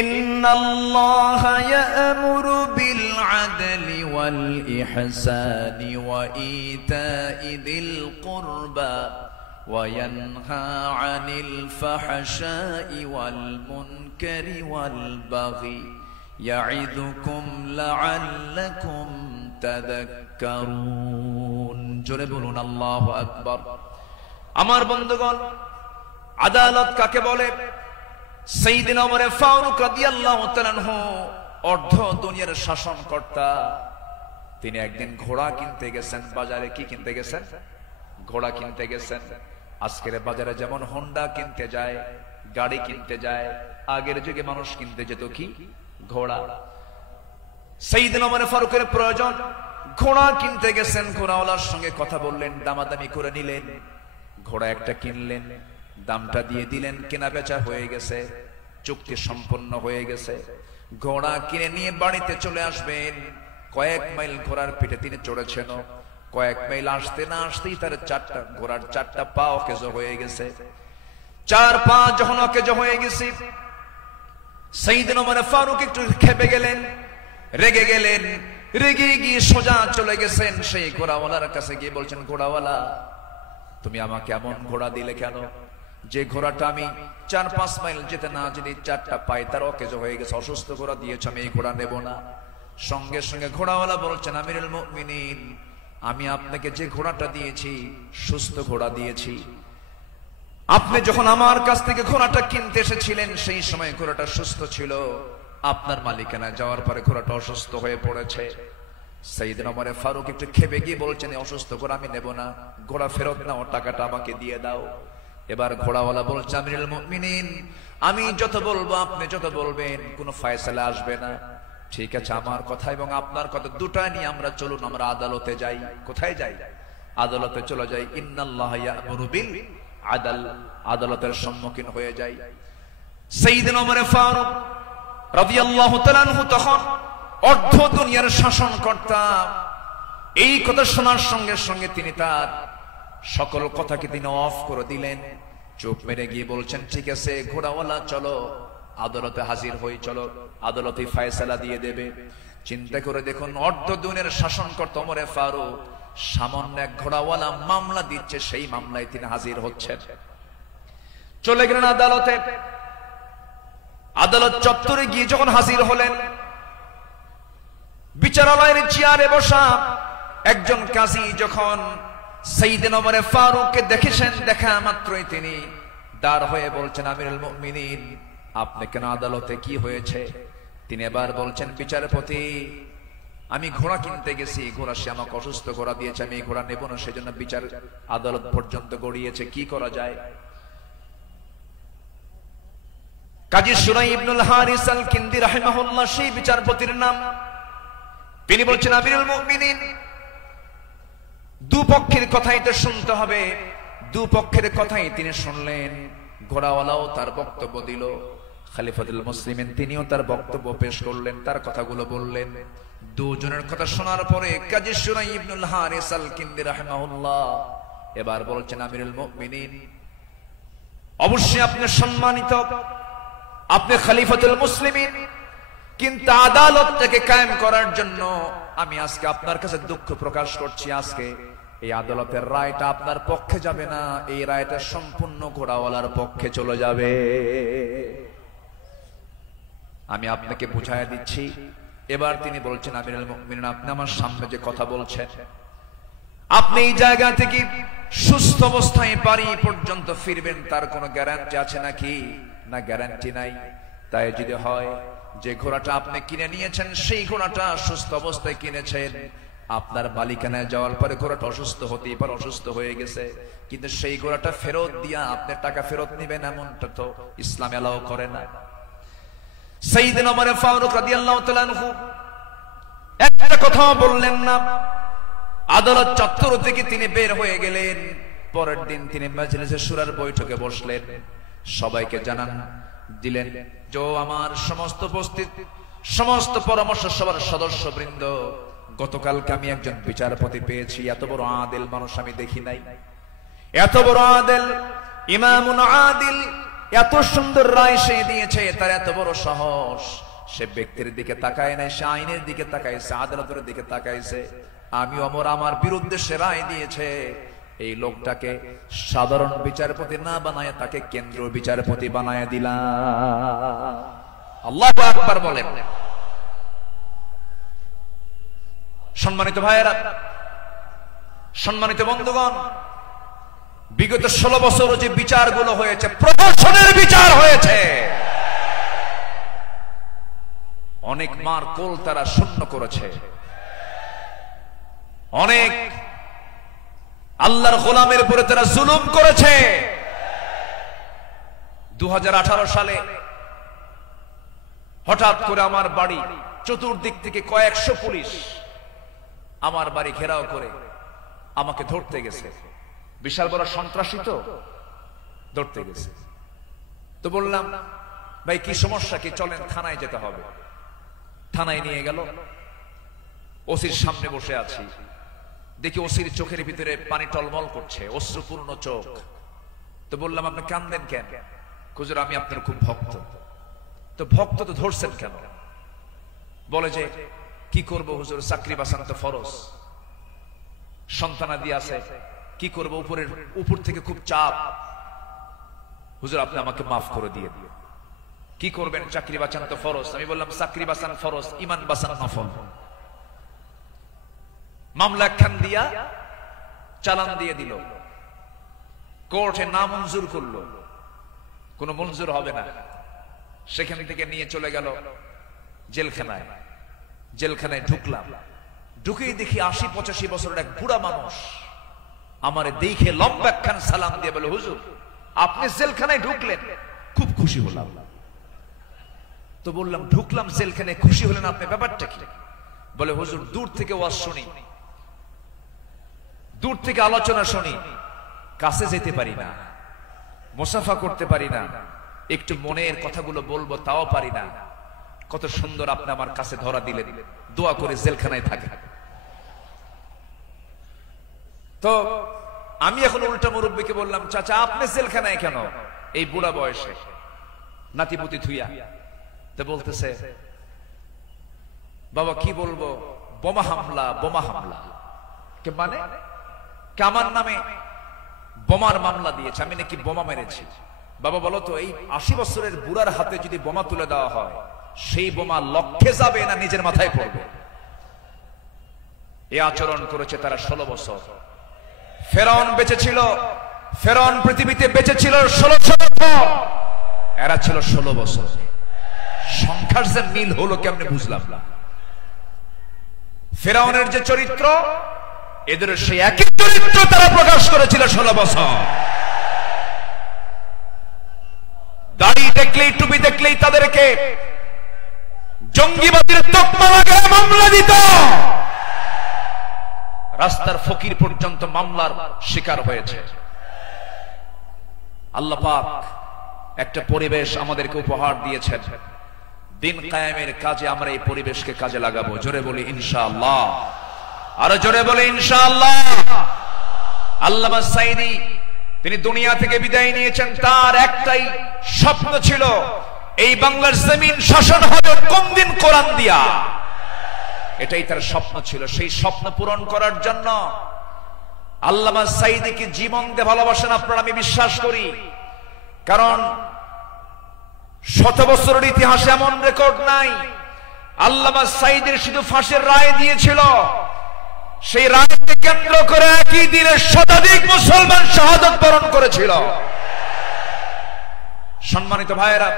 ইন্নাল্লাহা ইয়া'মুরু বিল আদলি ওয়াল ইহসানি ওয়া ইতা'i যিল কুরবা ওয়া ইয়ানহা আনিল ফাহশাই ওয়াল মুনকারি ওয়াল বাগি ইয়া'iদুকুম লা'আল্লাকুম তাযাক্কারুন। জোরে বলুন আল্লাহু আকবার। আমার বন্ধুগণ, আদালত কাকে বলে? সাইয়েদনা ওমর ফারুক রাদিয়াল্লাহু তাআলা আনহু অর্ধ দুনিয়ার শাসনকর্তা। তিনি একদিন ঘোড়া কিনতে গেছেন বাজারে। কি কিনতে গেছেন? ঘোড়া কিনতে গেছেন। আজকের বাজারে যেমন হোন্ডা কিনতে যায়, গাড়ি কিনতে যায়, আগের যুগে মানুষ কিনতে যেত কি? ঘোড়া। সাইয়েদনা ওমর ফারুকের প্রয়োজন, ঘোড়া কিনতে গেছেন। ঘোড়াওয়ালার সঙ্গে কথা বললেন, দামাদামি করে নিলেন, ঘোড়া একটা কিনলেন, দামটা দিয়ে দিলেন, কেনা বেচা হয়ে গেছে, চুক্তি সম্পন্ন হয়ে গেছে। ঘোড়া কিনে নিয়ে বাড়িতে চলে আসবেন। কয়েক মাইল ঘোড়ার পিঠে তিনি চড়েছেন। কয়েক মাইল আসতে না আসতেই তার ঘোড়ার 4টা পা অকেজো হয়ে গেছে। 4 পা যখন অকেজো হয়ে গেছে, সাইয়েদনা ওমর ফারুক একটু ক্ষেপে গেলেন, রেগে গেলেন। রেগে গিয়ে সোজা চলে গেছেন সেই ঘোড়াওয়ালার কাছে, গিয়ে বলছেন, ঘোড়াওয়ালা তুমি আমাকে এমন ঘোড়া দিলে কেন? যে ঘোড়াটা আমি 4-5 মাইল যেতে না যদি 4টা পায়ে তার অকেজো হয়ে গেছে, অসুস্থ ঘোড়া দিয়েছ, আমি এই ঘোড়া নেব না। সঙ্গে সঙ্গে ঘোড়াওয়ালা বলছেন, আমিরুল মুমিনিন, আমি আপনাকে যে ঘোড়াটা দিয়েছি সুস্থ ঘোড়া দিয়েছি। আপনি যখন আমার কাছ থেকে ঘোড়াটা কিনতে এসেছিলেন সেই সময় ঘোড়াটা সুস্থ ছিল। আপনার মালিকানা যাওয়ার পরে ঘোড়াটা অসুস্থ হয়ে পড়েছে। সাইয়েদনা ওমর ফারুক একটু ক্ষেপে গিয়ে বলছেন, অসুস্থ ঘোড়া আমি নেব না, ঘোড়া ফেরত নাও, টাকাটা আমাকে দিয়ে দাও। এবার ঘোড়াওয়ালা বলছে, আমিরুল মুমিনিন, আমি যত বলবো আপনি যত বলবেন কোনো ফায়সালা আসবে না। ঠিক আছে, আমার কথা এবং আপনার কথা দুটা নিয়ে আমরা চলুন, আমরা আদালতে যাই। কোথায় যাই? আদালতে চলে যাই। ইন্নাল্লাহা ইয়া'মুরু বিল আদল, আদালতের সম্মুখীন হয়ে যাই। সাইয়েদনা ওমর ফারুক রাদিয়াল্লাহু তাআলা আনহু তখন অর্ধ দুনিয়ার শাসনকর্তা। এই কথা শোনার সঙ্গে সঙ্গে তিনি তার সকল কথাকে তিনি অফ করে দিলেন, চুপ মেরে গিয়ে বলছেন, ঠিক আছে ঘোড়াওয়ালা চলো আদালতে হাজির হই, চলো আদালতে ফয়সালা দিয়ে দেবে। চিন্তা করে দেখুন, অর্ধ দুনিয়ার শাসনকর্তা ওমর ফারুক সামান্য এক ঘোড়াওয়ালা মামলা দিচ্ছে, সেই মামলায় তিনি হাজির হচ্ছেন। চলে গেলেন আদালতে। আদালত চত্বরে গিয়ে যখন হাজির হলেন, বিচারালয়ের চেয়ারে বসা একজন কাজী যখন সাইয়েদনা ওমর ফারুককে দেখেছেন, দেখা মাত্রই তিনি দাঁড় হয়ে বলছেন, আমিরুল মুমিনিন, আপনি কেন আদালতে, কি হয়েছে? তিনি এবার বলছেন, বিচারপতি, আমি ঘোড়া কিনতে গেছি, ঘোড়া সে আমাকে অসুস্থ ঘোড়া দিয়েছে, আমি এই ঘোড়া নেব না, সেজন্য বিচার আদালত পর্যন্ত গড়িয়েছে, কি করা যায়? কাজী সুরাই ইবনুল হারিস আল কিন্দি রাহিমাহুল্লাহ সেই বিচারপতির নাম। তিনি বলছেন আমিরুল মুমিনিন, দুপক্ষের কথাই তো শুনতে হবে। দুপক্ষের কথাই তিনি শুনলেন। ঘোড়াওয়ালাও তার বক্তব্য দিল, খলিফাতুল মুসলিমিন তিনিও তার বক্তব্য পেশ করলেন, তার কথাগুলো বললেন। দুজনের কথা শোনার পরে কাজী শুরাই ইবনুল হারিস আল কিন্দি রাহিমাহুল্লাহ এবার বলছেন আমিরুল মুমিনিন, অবশ্যই আপনি সম্মানিত, আপনি খলিফাতুল মুসলিমিন, কিন্তু আদালতটাকে কায়েম করার জন্য আমি আজকে আপনার কাছে দুঃখ প্রকাশ করছি। আজকে এই আদালতের রায়টা আপনার পক্ষে যাবে না, এই রায়টা সম্পূর্ণ ঘোড়াওয়ালার পক্ষে চলে যাবে। আমি আপনাকে বুঝাইয়া দিচ্ছি। এবার তিনি বলছেন আমিরুল মুমিনিন, আপনি আমার সামনে যে কথা বলছেন, আপনি এই জায়গা থেকে সুস্থ অবস্থায় বাড়ি পর্যন্ত ফিরবেন তার কোনো গ্যারান্টি আছে নাকি? না, গ্যারান্টি নাই। তাই যদি হয় যে ঘোড়াটা আপনি কিনে নিয়েছেন সেই ঘোড়াটা সুস্থ অবস্থায় কিনেছেন, আপনার মালিকানায় যাওয়ার পরে ঘোড়াটা অসুস্থ হতেই পারে, অসুস্থ হয়ে গেছে, কিন্তু সেই ঘোড়াটা ফেরত দিয়া আপনার টাকা ফেরত নেবেন, এমনটা তো ইসলাম এলাও করে না। সাইয়েদনা ওমর ফারুক রাদিয়াল্লাহু তাআলা আনহু একটা কথা বললেন না। আদালত চত্বর থেকে তিনি বের হয়ে গেলেন। পরের দিন তিনি মাজলিসে শুরার বৈঠকে বসলেন, সবাইকে জানান দিলেন যে আমার সমস্ত উপস্থিত সমস্ত পরামর্শ সভার সদস্যবৃন্দ, গতকালকে আমি একজন বিচারপতি পেয়েছি, এত বড় আদিল মানুষ আমি দেখি নাই। এত বড় আদিল, ইমামুন আদিল, এত সুন্দর রায় সে দিয়েছে, তার এত বড় সাহস। সে ব্যক্তির দিকে তাকায় নাই, সে আইনের দিকে তাকাইছে, আদালতের দিকে তাকাইছে। আমি ওমর আমার বিরুদ্ধে সে রায় দিয়েছে, এই লোকটাকে সাধারণ বিচারপতি না বানায় তাকে কেন্দ্রীয় বিচারপতি বানায় দিলাম। আল্লাহু আকবার বলেন। সম্মানিত ভাইয়েরা, সম্মানিত বন্ধুগণ, বিগত 16 বছর যে বিচারগুলো হয়েছে, প্রশাসনের বিচার হয়েছে, অনেক মার কোল তারা শূন্য করেছে, অনেক আল্লাহর গোলামের উপরে তারা জুলুম করেছে। 2018 সালে হঠাৎ করে আমার বাড়ি চতুর্দিক থেকে কয়েকশো পুলিশ আমার বাড়ি ঘেরাও করে আমাকে ধরতে গেছে। বিশাল বড় সন্ত্রাসী তো, ধরতে গেছে। তো বললাম, ভাই কি সমস্যা কি, চলেন থানায় যেতে হবে। থানায় নিয়ে গেল। ওসির সামনে বসে আছি, দেখি ওসির চোখের ভিতরে পানি টলমল করছে, অশ্রুপূর্ণ চোখ। তো বললাম, আপনি কাঁদেন কেন? হুজুর আমি আপনার খুব ভক্ত। তো ভক্ত তো ধরছেন কেন? বলে যে কি করব হুজুর, চাকরি বাঁচানো তো ফরজ, সন্তানাদি আছে, কি করব, উপর থেকে খুব চাপ। হুজুর আপনি আমাকে মাফ করে দিয়ে। কি করবেন, চাকরি বাঁচানো তো ফরজ। আমি বললাম, চাকরি বাঁচানো ফরজ, ইমান বাঁচানো নফল। মামলা খান দিয়া চালান দিয়ে দিল, কোর্টে না মঞ্জুর করলো, কোনো মঞ্জুর হবে না। সেখান থেকে নিয়ে চলে গেল জেলখানায়। জেলখানায় ঢুকলাম, ঢুকেই দেখি 80-85 বছরের এক বুড়া মানুষ আমারে দেখে লম্বা একখান সালাম দিয়ে বলে, হুজুর আপনি জেলখানায় ঢুকলেন? খুব খুশি হলাম। তো বললাম, ঢুকলাম জেলখানায়, খুশি হলেন আপনি, ব্যাপারটা কি? বলে, হুজুর দূর থেকে ওয়াজ শুনি, দূর থেকে আলোচনা শুনি, কাছে যেতে পারি না, মুসাফা করতে পারি না, একটু মনের কথাগুলো বলবো তাও পারি না। কত সুন্দর আপনি আমার কাছে ধরা দিলেন, দোয়া করে জেলখানায় থাকে। তো আমি এখন উল্টা মুরব্বীকে বললাম, চাচা আপনি জেলখানায় কেন এই বুড়া বয়সে, নাতিপুতি থুইয়া? তো বলতেছে, বাবা কি বলবো, বোমা হামলা, বোমা হামলা। কে মানে? আমার নামে বোমার মামলা দিয়েছে, আমি নাকি বোমা মেরেছি। বাবা বলো তো, এই 80 বছরের বুড়ার হাতে যদি বোমা তুলে দেওয়া হয়, সেই বোমা লক্ষ্যে যাবে না নিজের মাথায় পড়বে? এই আচরণ করেছে তারা 16 বছর। ফেরাউন বেঁচে ছিল, ফেরাউন পৃথিবীতে বেঁচে ছিল 1600 বছর, এরা ছিল 16 বছর। সংখ্যার যে মিল হলো কেমনে বুঝলাম না। ফেরাউনের যে চরিত্র, এদের সেই একই চরিত্র তারা প্রকাশ করেছিল 16 বছর। দাড়ি দেখলেই, টুপি দেখলেই তাদেরকে জঙ্গিবাদের তকমা লাগায় মামলা দিত, রাস্তার ফকির পর্যন্ত মামলার শিকার হয়েছে। আল্লাহ পাক একটা পরিবেশ আমাদেরকে উপহার দিয়েছেন, দিন কায়েমের কাজে আমরা এই পরিবেশকে কাজে লাগাবো। জোরে বলি ইনশাআল্লাহ, আরো জোরে বলি ইনশাআল্লাহ। আল্লামা সাঈদী তিনি দুনিয়া থেকে বিদায় নিয়েছেন, তার একটাই স্বপ্ন ছিল, এই বাংলার জমিন শাসন হবে কোন দিন কোরআন দিয়া। এটাই তার স্বপ্ন ছিল। সেই স্বপ্ন পূরণ করার জন্য আল্লামা সাঈদীকে জীবন দিয়ে ভালোবাসেন আপনারা, আমি বিশ্বাস করি। কারণ 100 বছরের ইতিহাসে এমন রেকর্ড নাই। আল্লামা সাঈদীর শুধু ফাঁসির রায় দিয়েছিল, সেই রায়কে কেন্দ্র করে একই দিনে শতাধিক মুসলমান শাহাদাত বরণ করেছিল। সম্মানিত ভাইয়েরা,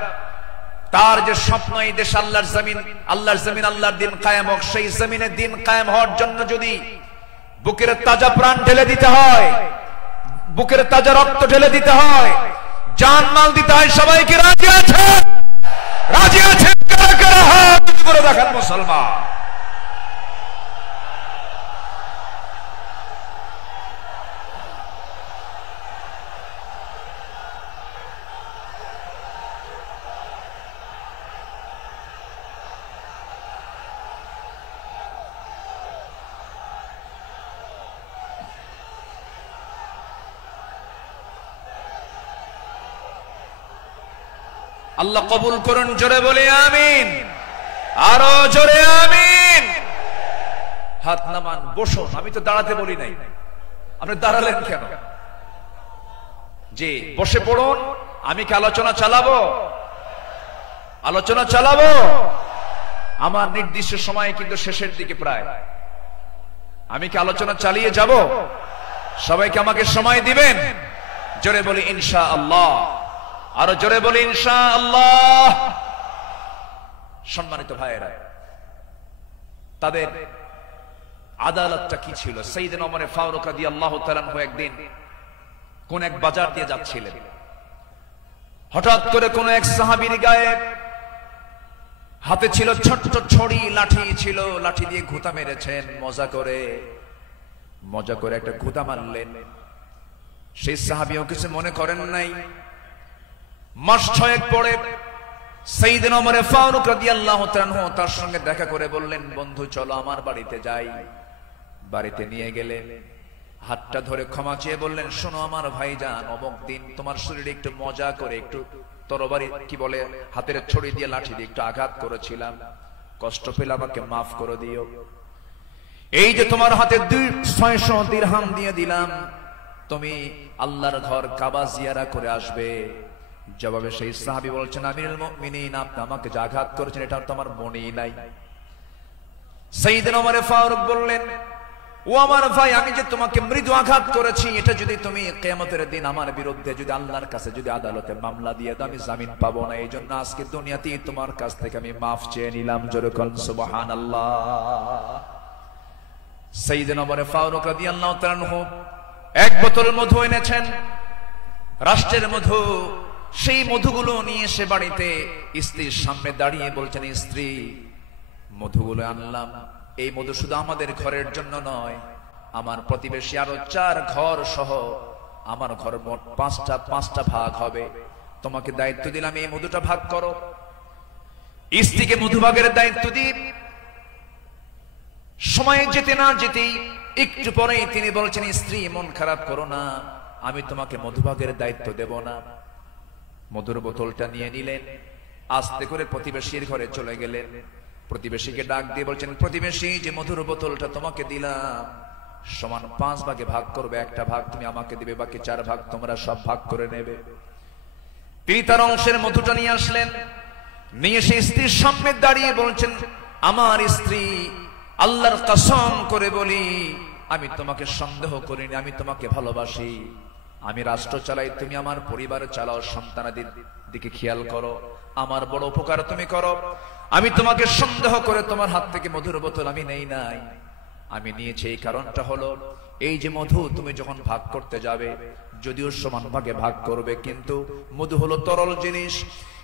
তার যে স্বপ্ন এই দেশ আল্লাহর জমিন, আল্লাহর দিন কায়েম হোক, সেই জমিনে দিন কায়েম হওয়ার জন্য যদি বুকের তাজা প্রাণ ঢেলে দিতে হয়, বুকের তাজা রক্ত ঢেলে দিতে হয়, জান মাল দিতে হয়, সবাইকে রাজি আছে? রাজি আছে? কারা কারা হাত করে দেখান মুসলমান। আল্লাহ কবুল করুন, জোরে বলি আমিন, আরো জোরে আমিন। হাত নামান, বসুন। আমি তো দাঁড়াতে বলি নাই, আপনি দাঁড়ালেন কেন? যে বসে পড়ুন। আমি কি আলোচনা চালাবো? আলোচনা চালাবো। আমার নির্দিষ্ট সময় কিন্তু শেষের দিকে প্রায়। আমি কি আলোচনা চালিয়ে যাব? সবাইকে আমাকে সময় দিবেন? জোরে বলি ইনশাআল্লাহ, আরো জোরে বলি ইনশাআল্লাহ। সম্মানিত ভাইয়েরা, তাদের আদালতটা কি ছিল? সাইয়েদনা ওমর ফারুক রাদিয়াল্লাহু তাআলা আনহু একদিন কোন এক বাজার দিয়ে যাচ্ছিলেন। হঠাৎ করে কোন এক সাহাবীর গায়ে হাতে ছিল ছোট্ট ছড়ি, লাঠি ছিল, লাঠি দিয়ে ঘুতা মেরেছেন। মজা করে একটা ঘুতা মারলেন। সেই সাহাবীও কিছু মনে করেন নাই। মাস 6 পরে সাইয়েদনা ওমর ফারুক রাদিয়াল্লাহু তাআলা আনহু তার সঙ্গে দেখা করে বললেন, বন্ধু চলো আমার বাড়িতে যাই। বাড়িতে নিয়ে গেলেন, হাতটা ধরে ক্ষমা চেয়ে বললেন, শোনো আমার ভাইজান, অমুক দিন তোমার শরীরে একটু মজা করে একটু তরবারি কি বলে হাতের ছড়ি দিয়ে লাঠি দিয়ে একটু আঘাত করেছিলাম, কষ্ট পেলে আমাকে মাফ করে দিও। এই যে তোমার হাতে 600 দিরহাম দিয়ে দিলাম, তুমি আল্লাহর ঘর কাবা জিয়ারা করে আসবে। জবাবে সেই সাহাবী বলছেন, আমিরুল মুমিনিন, আপনি আমাকে যে আঘাত করেছেন এটা তো আমার মনেই নাই। সাইয়েদনা ওমর ফারুক বললেন, ও আমার ভাই, আমি যে তোমাকে মৃদু আঘাত করেছি, এটা যদি তুমি কিয়ামতের দিন আমার বিরুদ্ধে যদি আল্লাহর কাছে যদি আদালতে মামলা দিয়ে দাও, আমি জামিন পাবো না। এই জন্য আজকে দুনিয়াতেই তোমার কাছ থেকে আমি মাফ চেয়ে নিলাম। জোরে কোন সুবহানাল্লাহ। সাইয়েদনা ওমর ফারুক রাদিয়াল্লাহু তাআলা আনহু এক বোতল মধু এনেছেন, রাষ্ট্রের মধু। সেই মধুগুলো নিয়ে এসে বাড়িতে স্ত্রীর সামনে দাঁড়িয়ে বলছেন, স্ত্রী, মধুগুলো আনলাম। এই মধু শুধু আমাদের ঘরের জন্য নয়, আমার প্রতিবেশী আরো 4 ঘর সহ আমার ঘর মোট 5টা ভাগ হবে। তোমাকে দায়িত্ব দিলাম, এই মধুটা ভাগ করো। স্ত্রীকে মধু ভাগের দায়িত্ব দিই। সময় যেতে না যেতেই একটু পরেই তিনি বলছেন, স্ত্রী মন খারাপ করো না, আমি তোমাকে মধুভাগের দায়িত্ব দেব না। মধুর বোতলটা নিয়ে নিলেন, আস্তে করে প্রতিবেশীর ঘরে চলে গেলেন। প্রতিবেশীকে ডাক দিয়ে বলছেন, প্রতিবেশী, যে মধুর বোতলটা তোমাকে দিলাম সমান 5 ভাগে ভাগ করবে, একটা ভাগ তুমি আমাকে দিবে, বাকি 4 ভাগ তোমরা সব ভাগ করে নেবে। তিনি তার অংশের মধুটা নিয়ে আসলেন, নিয়ে সেই স্ত্রীর সামনে দাঁড়িয়ে বলছেন, আমার স্ত্রী, আল্লাহর কসম করে বলি, আমি তোমাকে সন্দেহ করিনি, আমি তোমাকে ভালোবাসি। আমি রাষ্ট্র চালাই, তুমি আমার পরিবার চালাও, সন্তানাদের দিকে খেয়াল করো, আমার বড় উপকার তুমি করো। আমি তোমাকে সন্দেহ করে তোমার হাত থেকে মধুর বোতল আমি নেই নাই। আমি নিয়েছি এই কারণটা হলো, এই যে মধু তুমি যখন ভাগ করতে যাবে, যদিও সমান ভাগে ভাগ করবে, কিন্তু মধু হলো তরল জিনিস।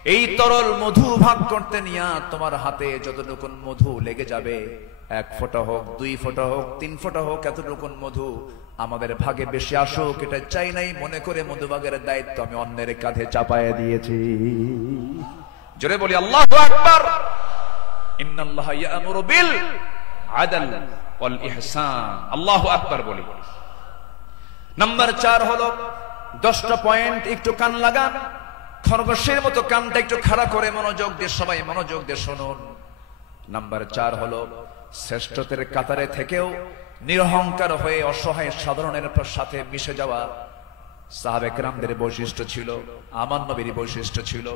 এই তরল মধু ভাগ করতে নিয়ে তোমার হাতে যতটুকু মধু লেগে যাবে, 1 ফোঁটা হোক, 2 ফোঁটা হোক, 3 ফোঁটা হোক, এতটুকু মধু আমাদের ভাগে বেশি আসুক এটা চাই নাই মনে করে মধুভাগের দায়িত্ব আমি অন্যের কাঁধে চাপায়া দিয়েছি। জোরে বলি আল্লাহু আকবার। ইন্নাল্লাহা ইয়া'মুরু বিল আদল ওয়াল ইহসান। আল্লাহু আকবার বলি। নাম্বার 4 হলো 10টা পয়েন্ট, একটু কান লাগান, খরগোশের মতো কানটা একটু খাড়া করে মনোযোগ দিয়ে সবাই মনোযোগ দিয়ে শুনুন। নাম্বার 4 হলো শ্রেষ্ঠদের কাতারে থেকেও নিরহংকার হয়ে অসহায় সাধারণের সাথে মিশে যাওয়া সাহাবে কেরামদের বৈশিষ্ট্য ছিল, আমার নবীর বৈশিষ্ট্য ছিল।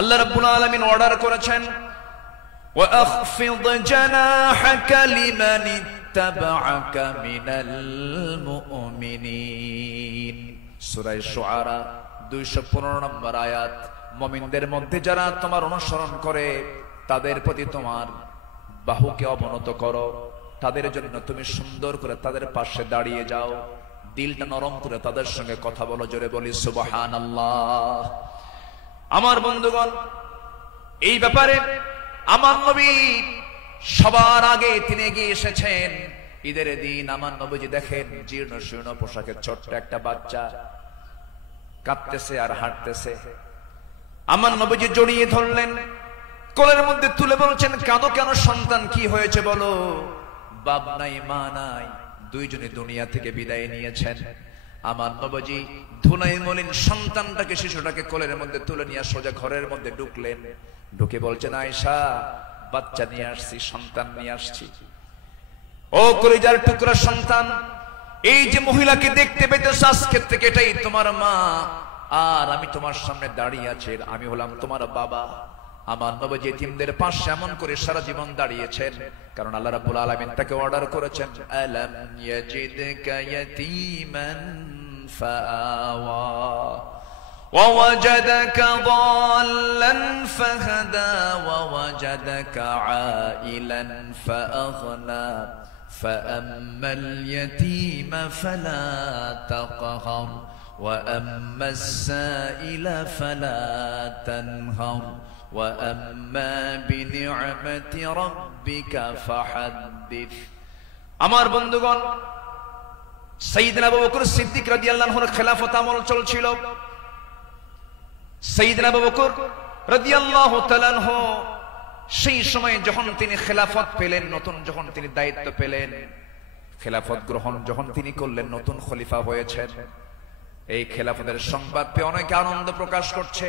আল্লাহ রাব্বুল আলামিন অর্ডার করেছেন ওয়াখফিদ জানাহাকা লিমান ইত্তাবা'আকা মিনাল মুমিনিন। সূরা শুআরা 215 নম্বর আয়াত। মুমিনদের মধ্যে যারা তোমার অনুসরণ করে তাদের প্রতি তোমার বাহুকে অবনত করো, তাদের জন্য তুমি সুন্দর করে তাদের পাশে দাঁড়িয়ে যাও, দিলটা নরম করে তাদের সঙ্গে কথা বলো। জোরে বলি সুবহানাল্লাহ। আমার বন্ধুগণ, এই ব্যাপারে আমার নবী সবার আগে তিনি এগিয়ে এসেছেন। ঈদের দিন আমার নবীজি দেখেন জীর্ণ শীর্ণ পোশাকের ছোট্ট একটা বাচ্চা কাঁদতেছে আর হাঁটতেছে। আমার নবীজি জড়িয়ে ধরলেন, কোলের মধ্যে তুলে বলছেন কাঁদো কেন সন্তান, কি হয়েছে বলো? বাপ নাই মা নাই, দুইজনে দুনিয়া থেকে বিদায় নিয়েছেন। আমার নবীজি ধুলাই মলিন সন্তানটাকে, শিশুটাকে কোলের মধ্যে তুলে নিয়ে সোজা ঘরের মধ্যে ঢুকলেন। ঢুকে বলছেন আয়েশা, বাচ্চা নিয়ে আসছি, সন্তান নিয়ে আসছি। ও কলিজার টুকরা সন্তান, এই যে মহিলাকে দেখতে পেতেছ আজকে থেকে এটাই তোমার মা, আর আমি তোমার সামনে দাঁড়িয়ে আছি, আমি হলাম তোমার বাবা। আমার নবী এতিমদের পাশে এমন করে সারা জীবন দাঁড়িয়েছেন, কারণ আল্লাহ রাব্বুল আলামিন তাকে অর্ডার করেছেন আলাম ইয়াজিদকা ইয়াতীমান ফাআওয়া ওয়া ওয়াজাদাকা দাল্লান ফাহাদা ওয়া ওয়াজাদাকা আইলান ফাআগনা ফাআম্মাল ইয়াতীমা ফালা তাকহার ওয়া আম্মাস সাইলা ফালা তানহার وَأَمَّا بِنِعْمَةِ رَبِّكَ فَحَدِّث। আমার বন্ধুগণ, সাইয়েদনা আবু বকর সিদ্দিক রাদিয়াল্লাহু আনহুর খেলাফত আমল চলছিল। সাইয়েদনা আবু বকর রাদিয়াল্লাহু তাআলা আনহু সেই সময় যখন তিনি খেলাফত পেলেন, নতুন যখন তিনি দায়িত্ব পেলেন, খেলাফত গ্রহণ যখন তিনি করলেন, নতুন খলিফা হয়েছেন, এই খেলাফতের সংবাদ পেয়ে অনেকে আনন্দ প্রকাশ করছে।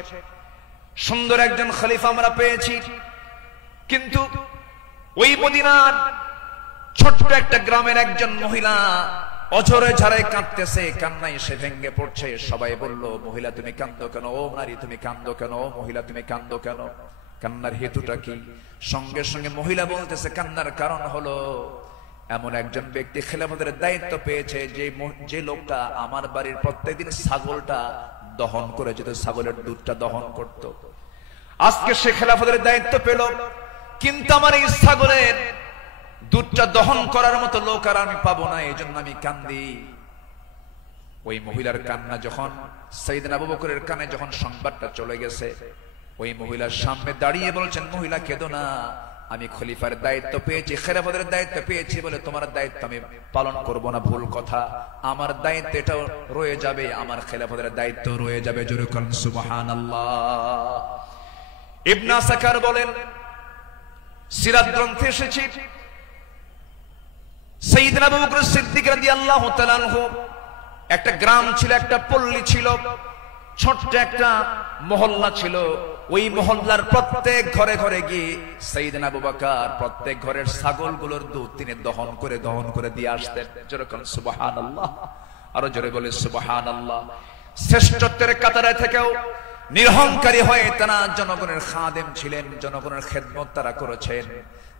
সুন্দর একজন খলিফা আমরা পেয়েছি। কিন্তু ওই মদিনার ছোট্ট একটা গ্রামের একজন মহিলা অঝরে ঝাড়ায় কাঁদতেছে, কান্নায় সে ভেঙে পড়ছে। সবাই বলল, মহিলা তুমি কাঁদো কেন? ও নারী তুমি কাঁদো কেন? ও মহিলা তুমি কাঁদো কেন? কান্নার হেতুটা কি? সঙ্গে সঙ্গে মহিলা বলতেছে, কান্নার কারণ হলো এমন একজন ব্যক্তি খেলাফতের দায়িত্ব পেয়েছে, যে লোকটা আমার বাড়ির প্রত্যেকদিন ছাগলটা দহন করে যেত, ছাগলের দুধটা দহন করত। আজকে সে খেলাফতের দায়িত্ব পেল, কিন্তু আমার এই ছাগলের দুধটা দহন করার মতো লোক আর আমি পাবো না, এই জন্য আমি কান্দি। ওই মহিলার কান্না যখন সাইয়েদনা আবু বকরের কানে যখন সংবাদটা চলে গেছে, ওই মহিলার সামনে দাঁড়িয়ে বলছেন, মহিলা কেঁদো না, আমি খলিফার দায়িত্ব পেয়েছি, খেলাফতের দায়িত্ব পেয়েছি বলে তোমার দায়িত্ব আমি পালন করব না, ভুল কথা। আমার দায়িত্ব এটাও রয়ে যাবে, আমার খেলাফতের দায়িত্ব রয়ে যাবে। জোরে বলেন সুবহানাল্লাহ। ইবনে সাকার বলেন, সিরাত গ্রন্থে এসেছে সাইয়েদনা আবু বকর সিদ্দিক রাদিয়াল্লাহু তাআলা আনহু একটা গ্রাম ছিল, একটা পল্লী ছিল, ছোট্ট একটা মহল্লা ছিল। ওই মহল্লার প্রত্যেক ঘরে ঘরে গিয়ে সাইয়েদনা আবু বকর প্রত্যেক ঘরের ছাগলগুলোর দুধ তিনি দহন করে দিয়ে আসতেন। জোরে বলেন সুবহানাল্লাহ। আরো জোরে বলে সুবহানাল্লাহ। শ্রেষ্ঠত্বের কাতারে থেকেও নিরহংকারী হয়ে তারা জনগণের খাদেম ছিলেন, জনগণের খেদমত তারা করেছেন।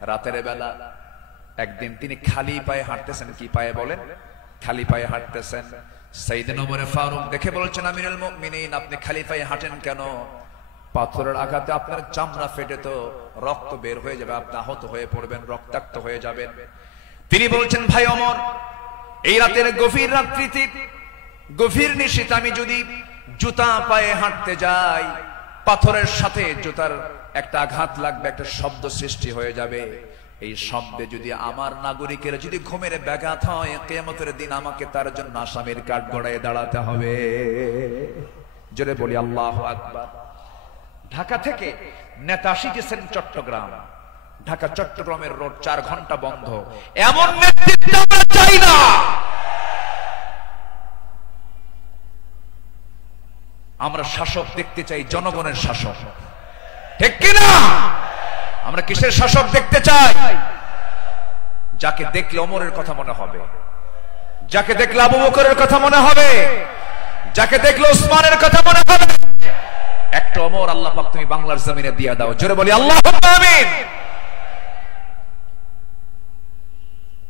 রাতের বেলা একদিন তিনি খালি পায়ে হাঁটতেছেন। কি পায়ে বলেন? খালি পায়ে হাঁটতেছেন। সাইয়েদনা ওমর ফারুক দেখে বলছেন, আমিরুল মুমিনিন, আপনি খালি পায়ে হাঁটেন কেন? পাথরের আঘাতে আপনার চামড়া ফেটে তো রক্ত বের হয়ে যাবে, আপনি আহত হয়ে পড়বেন, রক্তাক্ত হয়ে যাবেন। তিনি বলছেন, ভাই ওমর, এই রাতের গভীর রাত্রিতে, গভীর নিশীথে আমি যদি জুতা পায়ে হাঁটতে যাই, পাথরের সাথে জুতার একটা আঘাত লাগবে, একটা শব্দ সৃষ্টি হয়ে যাবে। এই শব্দে যদি আমার নাগরিকের যদি ঘুমের ব্যাঘাত হয়, কিয়ামতের দিন আমাকে তার জন্য আসামির কাঠগড়ায় দাঁড়াতে হবে। জোরে বলি আল্লাহু আকবার। ঢাকা থেকে নেতা শিখেছেন চট্টগ্রাম, ঢাকা চট্টগ্রামের রোড 4 ঘন্টা বন্ধ। এমন নেতৃত্ব আমরা চাই না। আমরা শাসক দেখতে চাই, জনগণের শাসক, ঠিক কিনা? আমরা কিসের শাসক দেখতে চাই? যাকে দেখলে ওমরের কথা মনে হবে, যাকে দেখলে আবু বকরের কথা মনে হবে, যাকে দেখলে ওসমানের কথা মনে হবে। একটা ওমর আল্লাহ পাক তুমি বাংলার জমিনে দিয়ে দাও। জোরে বলি আল্লাহুম্মা আমিন।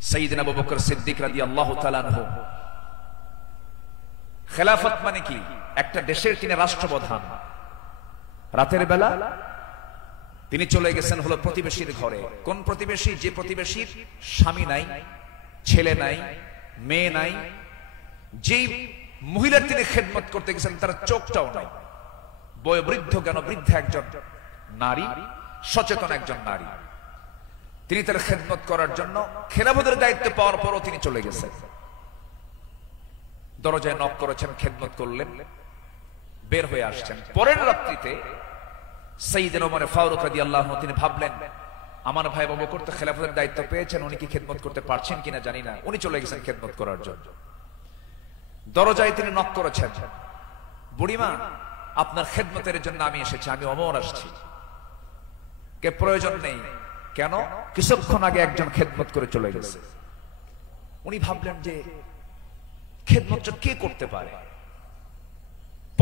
সাইয়েদনা আবু বকর সিদ্দিক রাদিয়াল্লাহু তাআলা আনহু, খেলাফত মানে কি? একটা দেশের তিনি রাষ্ট্রপ্রধান। রাতের বেলা তিনি চলে গেছেন হলো প্রতিবেশীর ঘরে। কোন প্রতিবেশী? যে প্রতিবেশীর স্বামী নাই, ছেলে নাই, মেয়ে নাই। যেই মহিলার তিনি খেদমত করতে গেছেন তার চোখটাও নাই। বয়োবৃদ্ধ জ্ঞানবৃদ্ধ একজন নারী, সচেতন একজন নারী। তিনি তার খেদমত করার জন্য খেলাফতের দায়িত্ব পাওয়ার পরও তিনি চলে গেছেন। দরজায় নক করেছেন, খেদমত করলেন, বের হয়ে আসছেন। পরের রাত্রিতে সাইয়েদনা ওমর ফারুক রাদিয়াল্লাহু আনহু তিনি ভাবলেন, আমার ভাই আবু বকর তো খেলাফতের দায়িত্ব পেয়েছেন, উনি কি খেদমত করতে পারছেন কিনা জানি না। উনি চলে গেছেন খেদমত করার জন্য। দরজায় তিনি নক করেছেন, বুড়িমা আপনার খেদমতের জন্য আমি এসেছি, আমি ওমর আসছি। কে প্রয়োজন নেই। কেন? কিছুক্ষণ আগে একজন খেদমত করে চলে গেছে। উনি ভাবলেন যে খেদমত কে করতে পারে।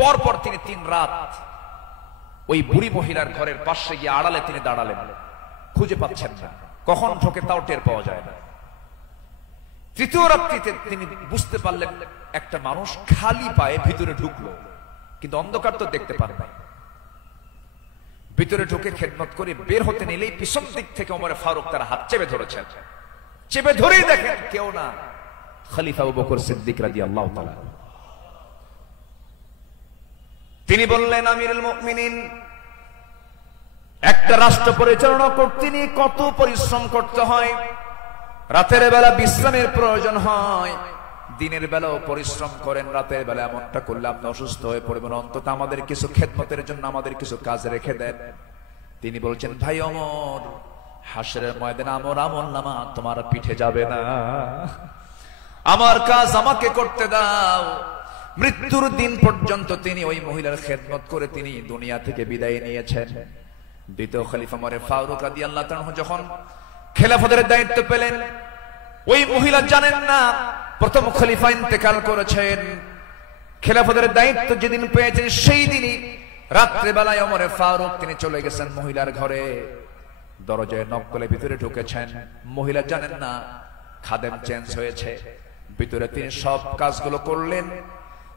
পরপর তিনি 3 রাত ওই বুড়ি মহিলার ঘরের পাশে গিয়ে আড়ালে তিনি দাঁড়ালেন, খুঁজে পাচ্ছেন না, কখন ঢোকে তাও টের পাওয়া যায় না। তৃতীয় রাত্রিতে তিনি বুঝতে পারলেন একটা মানুষ খালি পায়ে ভিতরে ঢুকলো, কিন্তু অন্ধকার তো দেখতে পারে না। ভিতরে ঢুকে খেদমত করে বের হতে নিলেই পিছন দিক থেকে ওমর ফারুক তার হাত চেপে ধরেছেন। চেপে ধরেই দেখেন কেউ না, খলিফা আবু বকর সিদ্দিক রাদিয়াল্লাহু তাআলা। তিনি বললেন, আমিরুল মুমিনিন, একটা রাষ্ট্র পরিচালনা করতে নিয়ে কত পরিশ্রম করতে হয়। রাতের বেলা বিশ্রামের প্রয়োজন হয়, দিনের বেলাও পরিশ্রম করেন, রাতের বেলা এমনটা করলে আপনি অসুস্থ হয়ে পড়বেন। অন্তত আমাদের কিছু খেদমতের জন্য আমাদের কিছু কাজ রেখে দেন। তিনি বলছেন, ভাই ওমর, হাসরের ময়দানে আমার আমলনামা তোমার পিঠে যাবে না, আমার কাজ আমাকে করতে দাও। মৃত্যুর দিন পর্যন্ত তিনি ওই মহিলার খেদমত করে তিনি দুনিয়া থেকে বিদায় নিয়েছেন। দ্বিতীয় খলিফা ওমর ফারুক রাদিয়াল্লাহু তাআলা যখন খেলাফতের দায়িত্ব পেলেন, ওই মহিলা জানেন না প্রথম খলিফা ইন্তেকাল করেছেন। খেলাফতের দায়িত্ব যেদিন পেয়েছেন সেই দিনই রাত্রে বেলায় ওমর ফারুক তিনি চলে গেছেন মহিলার ঘরে। দরজায় নক করে ভিতরে ঢুকেছেন। মহিলা জানেন না খাদেম চেঞ্জ হয়েছে। ভিতরে তিনি সব কাজগুলো করলেন,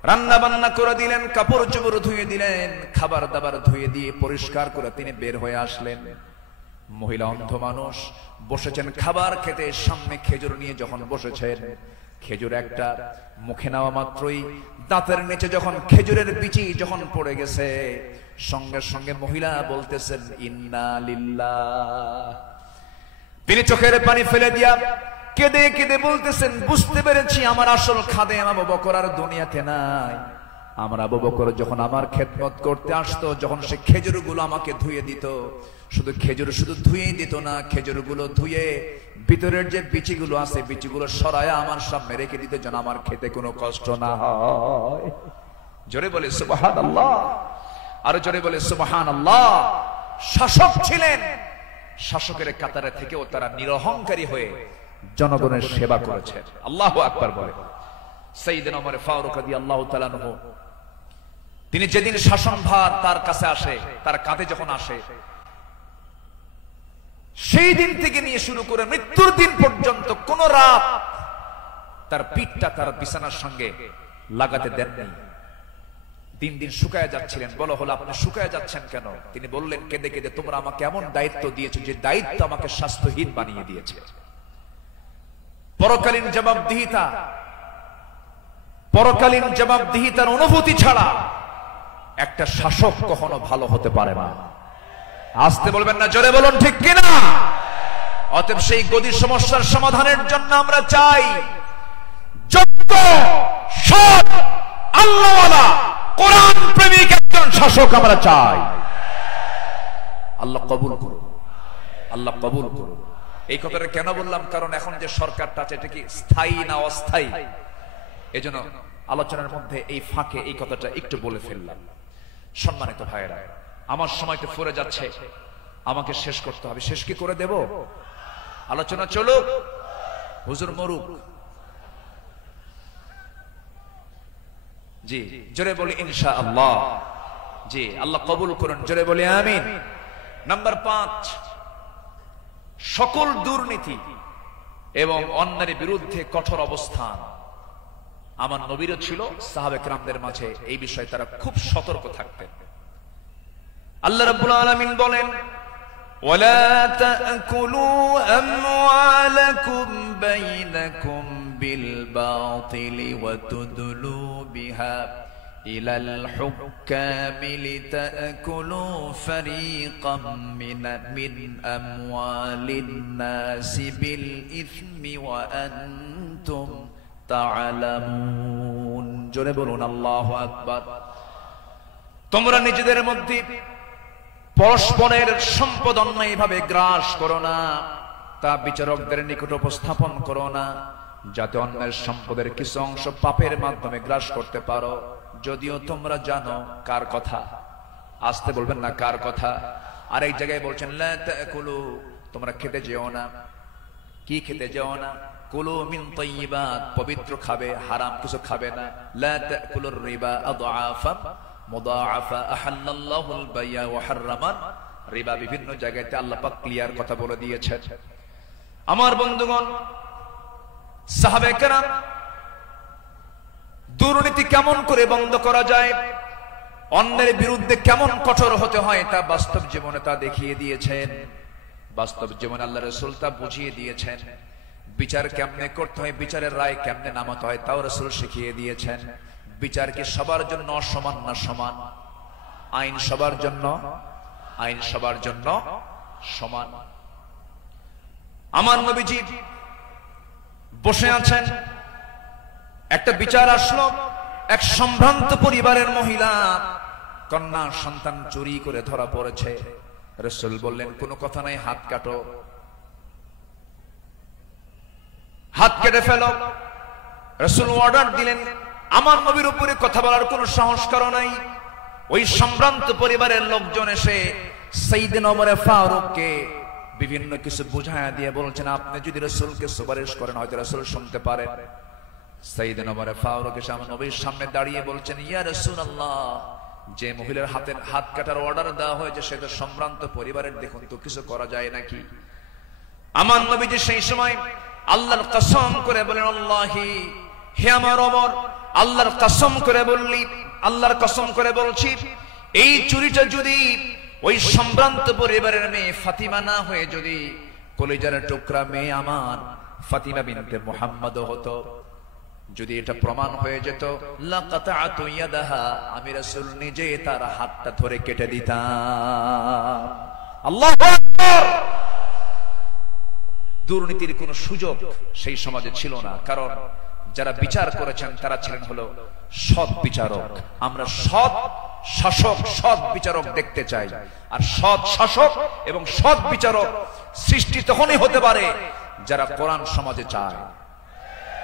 রান্না বান্না করে দিলেন, কাপড় চোপড় ধুয়ে দিলেন, খাবার দাবার ধুয়ে দিয়ে পরিষ্কার করে তিনি বের হয়ে আসলেন। মহিলা অন্ধ মানুষ বসেছেন খাবার খেতে, সামনে খেজুর নিয়ে যখন বসেছেন, খেজুর একটা মুখে নেওয়া মাত্রই দাঁতের নিচে যখন খেজুরের বিচি যখন পড়ে গেছে, সঙ্গে সঙ্গে মহিলা বলতেছেন ইন্না লিল্লাহ। তিনি চোখের পানি ফেলে দিয়া কেঁদে কেঁদে বলতেছেন, বুঝতে পেরেছি আমার আসল খাদেম আবু বকর আর দুনিয়াতে নাই। আমার আবু বকর যখন আমার খেদমত করতে আসতো, যখন সে খেজুরগুলো আমাকে ধুয়ে দিত, শুধু খেজুর শুধু ধুয়েই দিত না, খেজুরগুলো ধুয়ে ভিতরের যে বিচিগুলো আছে বিচিগুলো সরায়া আমার সামনে রেখে দিত, যেন আমার খেতে কোনো কষ্ট না হয়। জোরে বলে সুবহানাল্লাহ, আর জোরে বলে সুবহানাল্লাহ। শাসক ছিলেন, শাসকের কাতারে থেকেও তারা নিরহংকারী হয়ে জনগণের সেবা করেছে। আল্লাহু আকবার বলে। সাইয়েদনা ওমর ফারুক রাদিয়াল্লাহু তাআলা আনহু তিনি যেদিন শাসনভার তার কাছে আসে, তার কাঁধে যখন আসে, সেই দিন থেকে নিয়ে শুরু করে মৃত্যুর দিন পর্যন্ত কোন রাত তার পিঠটা তার বিছানার সঙ্গে লাগাতে দেননি। দিন দিন শুকায় যাচ্ছিলেন। বলা হলো, আপনি শুকায় যাচ্ছেন কেন? তিনি বললেন কেঁদে কেঁদে, তোমরা আমাকে এমন দায়িত্ব দিয়েছো যে দায়িত্ব আমাকে স্বাস্থ্যহীন বানিয়ে দিয়েছে। পরকালীন জবাবদিহিতা, পরকালীন জবাবদিহিতার অনুভূতি ছাড়া একটা শাসক কখনো ভালো হতে পারে না। আসতে বলবেন না, জোরে বলুন ঠিক কিনা। অতএব সেই গদি সমস্যার সমাধানের জন্য আমরা চাই যোগ্য, সৎ, আল্লাহওয়ালা, কোরআন প্রেমিক একজন শাসক আমরা চাই। আল্লাহ কবুল করুন, আল্লাহ কবুল করুন। এই কথাটা কেন বললাম? কারণ এখন যে সরকারটা আছে এটা কি স্থায়ী না অস্থায়ী? এজন্য আলোচনার মধ্যে এই ফাঁকে এই কথাটা একটু বলে ফেললাম। সম্মানিত ভাইয়েরা, আমার সময় তো ফুরে যাচ্ছে, আমাকে শেষ করতে হবে। শেষ কি করে দেব? আলোচনা চলুক, হুজুর মরুক। জি, জোরে বলি ইনশাআল্লাহ। জি, আল্লাহ কবুল করুন, জোরে বলি আমিন। নাম্বার 5, সকল দুর্নীতি এবং অন্যায়ের বিরুদ্ধে কঠোর অবস্থান। আমার নবীরও ছিল, সাহাবে কেরামদের মাঝে এই বিষয়ে তারা খুব সতর্ক থাকতেন। আল্লাহ রাব্বুল আলামিন বলেন, ওয়ালা তাকুলু আমওয়ালাকুম বাইনাকুম বিল বাতিলি ওয়া তুদলু বিহা ইলাল হুক্কামি লিতাকুলু ফারীকাম মিন আমওয়ালিন নাসি বিল ইসমি ওয়া আনতুম তা'লামুন। জোরে বলুন আল্লাহু আকবার। তোমরা নিজেদের মধ্যে পরস্পরের সম্পদ অন্যায়ভাবে গ্রাস করো না, তা বিচারকদের নিকট উপস্থাপন করো না, যাতে অন্যের সম্পদের কিছু অংশ পাপের মাধ্যমে গ্রাস করতে পারো, যদিও তোমরা জানো কার কথা। আসতে বলবেন না, কার কথা। আর এক জায়গায় বলছেন, লা তাকুলু, তোমরা খেতে যেও না। কি খেতে যেও না? কুলু মিন তাইয়্যিবাত, পবিত্র খাবে, হারাম কিছু খাবে না। লা তাকুলুর রিবা আদআফা মুদাআফা আহাল্লাল্লাহুল বাই'a ওয়া হাররামান রিবা। বিভিন্ন জায়গাতে আল্লাহ পাক ক্লিয়ার কথা বলে দিয়েছেন। আমার বন্ধুগণ, সাহাবে কেরাম দুর্নীতি কেমন করে বন্ধ করা যায়, অন্যের বিরুদ্ধে কেমন কঠোর হতে হয়, তা বাস্তব জীবনে তা দেখিয়ে দিয়েছেন। বাস্তব জীবনে আল্লাহ রাসূল তা বুঝিয়ে দিয়েছেন। বিচার কেমনে করতে হয়, বিচারের রায় কেমনে নামাতে হয়, তাও রাসূল শিখিয়ে দিয়েছেন। বিচার কি সবার জন্য সমান না সমান? আইন সবার জন্য, আইন সবার জন্য সমান। আমার নবীজি বসে আছেন, একটা বিচার আসলো। এক সম্ভ্রান্ত পরিবারের মহিলা কন্যা সন্তান চুরি করে ধরা পড়েছে। রাসূল বললেন, কোনো কথা নাই, হাত কাটো, হাত কেটে ফেলো। রাসূল অর্ডার দিলেন। আমার নবীর উপরে কথা বলার কোনো সাহস কারো নাই। ওই সম্ভ্রান্ত পরিবারের লোকজন এসে সাইয়েদনা ওমর ফারুককে বিভিন্ন কিছু বুঝায়া দিয়ে বলছেন, আপনি যদি রাসূলকে সুপারিশ করেন হয়তো রাসূল শুনতে পারেন। সাইয়েদনা ওমর ফারুক এসে আমার নবীর সামনে দাঁড়িয়ে বলছেন, ইয়া রাসূলুল্লাহ, যে মহিলার হাত কাটার অর্ডার দেওয়া হয়েছে সে তো সম্ভ্রান্ত পরিবারের, দেখুন তো কিছু করা যায় নাকি? আমার নবীজি সেই সময় আল্লাহর কসম করে বলেন, আল্লাহি, হে আমার ওমর, আল্লাহর কসম করে বললি, আল্লাহর কসম করে বলছি, এই চুরিটা যদি ওই সম্ভ্রান্ত পরিবারের মেয়ে ফাতিমা না হয়ে যদি কলিজার টুকরা মেয়ে আমার ফাতিমা বিনতে মুহাম্মদ হতো, যদি এটা প্রমাণ হয়ে যেত, লাকাতাতু ইয়াদাহা, আমি রাসূল নিজে তার হাতটা ধরে কেটে দিতাম। আল্লাহু আকবার। দুর্নীতির কোন সুযোগ সেই সমাজে ছিল না, কারণ যারা বিচার করেছেন তারা ছিলেন হলো সৎ বিচারক। আমরা সৎ শাসক, সৎ বিচারক দেখতে চাই। আর সৎ শাসক এবং সৎ বিচারক সৃষ্টি তখনই হতে পারে যারা কোরআন সমাজে চায়।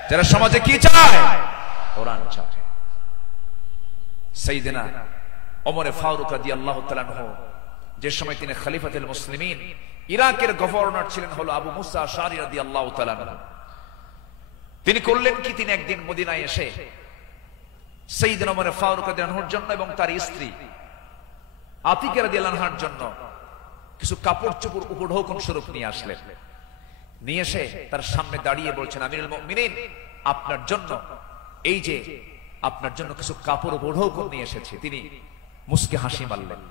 যারা সমাজে কি চায়? কোরআন চায়। সাইয়েদনা ওমর ফারুক রাদিয়াল্লাহু তাআলা আনহু, যে সময় তিনি খলিফাতুল মুসলিমিন, ইরাকের গভর্নর ছিলেন হলো আবু মুসা আশআরী রাদিয়াল্লাহু তাআলা আনহু। তিনি করলেন কি, তিনি একদিন মদিনায় এসে সাইয়েদনা ওমর ফারুক রাদিয়াল্লাহু আনহুর জন্য এবং তার স্ত্রী আতিকা রাদিয়াল্লাহু আনহার জন্য কিছু কাপড় চোপড় উপঢৌকন স্বরূপ নিয়ে আসলেন। নিয়ে এসে তার সামনে দাঁড়িয়ে বলছেন, আমিরুল মুমিনিন, আপনার জন্য এই যে আপনার জন্য কিছু কাপড় উপঢৌকন নিয়ে এসেছি। তিনি মুস্কি হাসি মারলেন।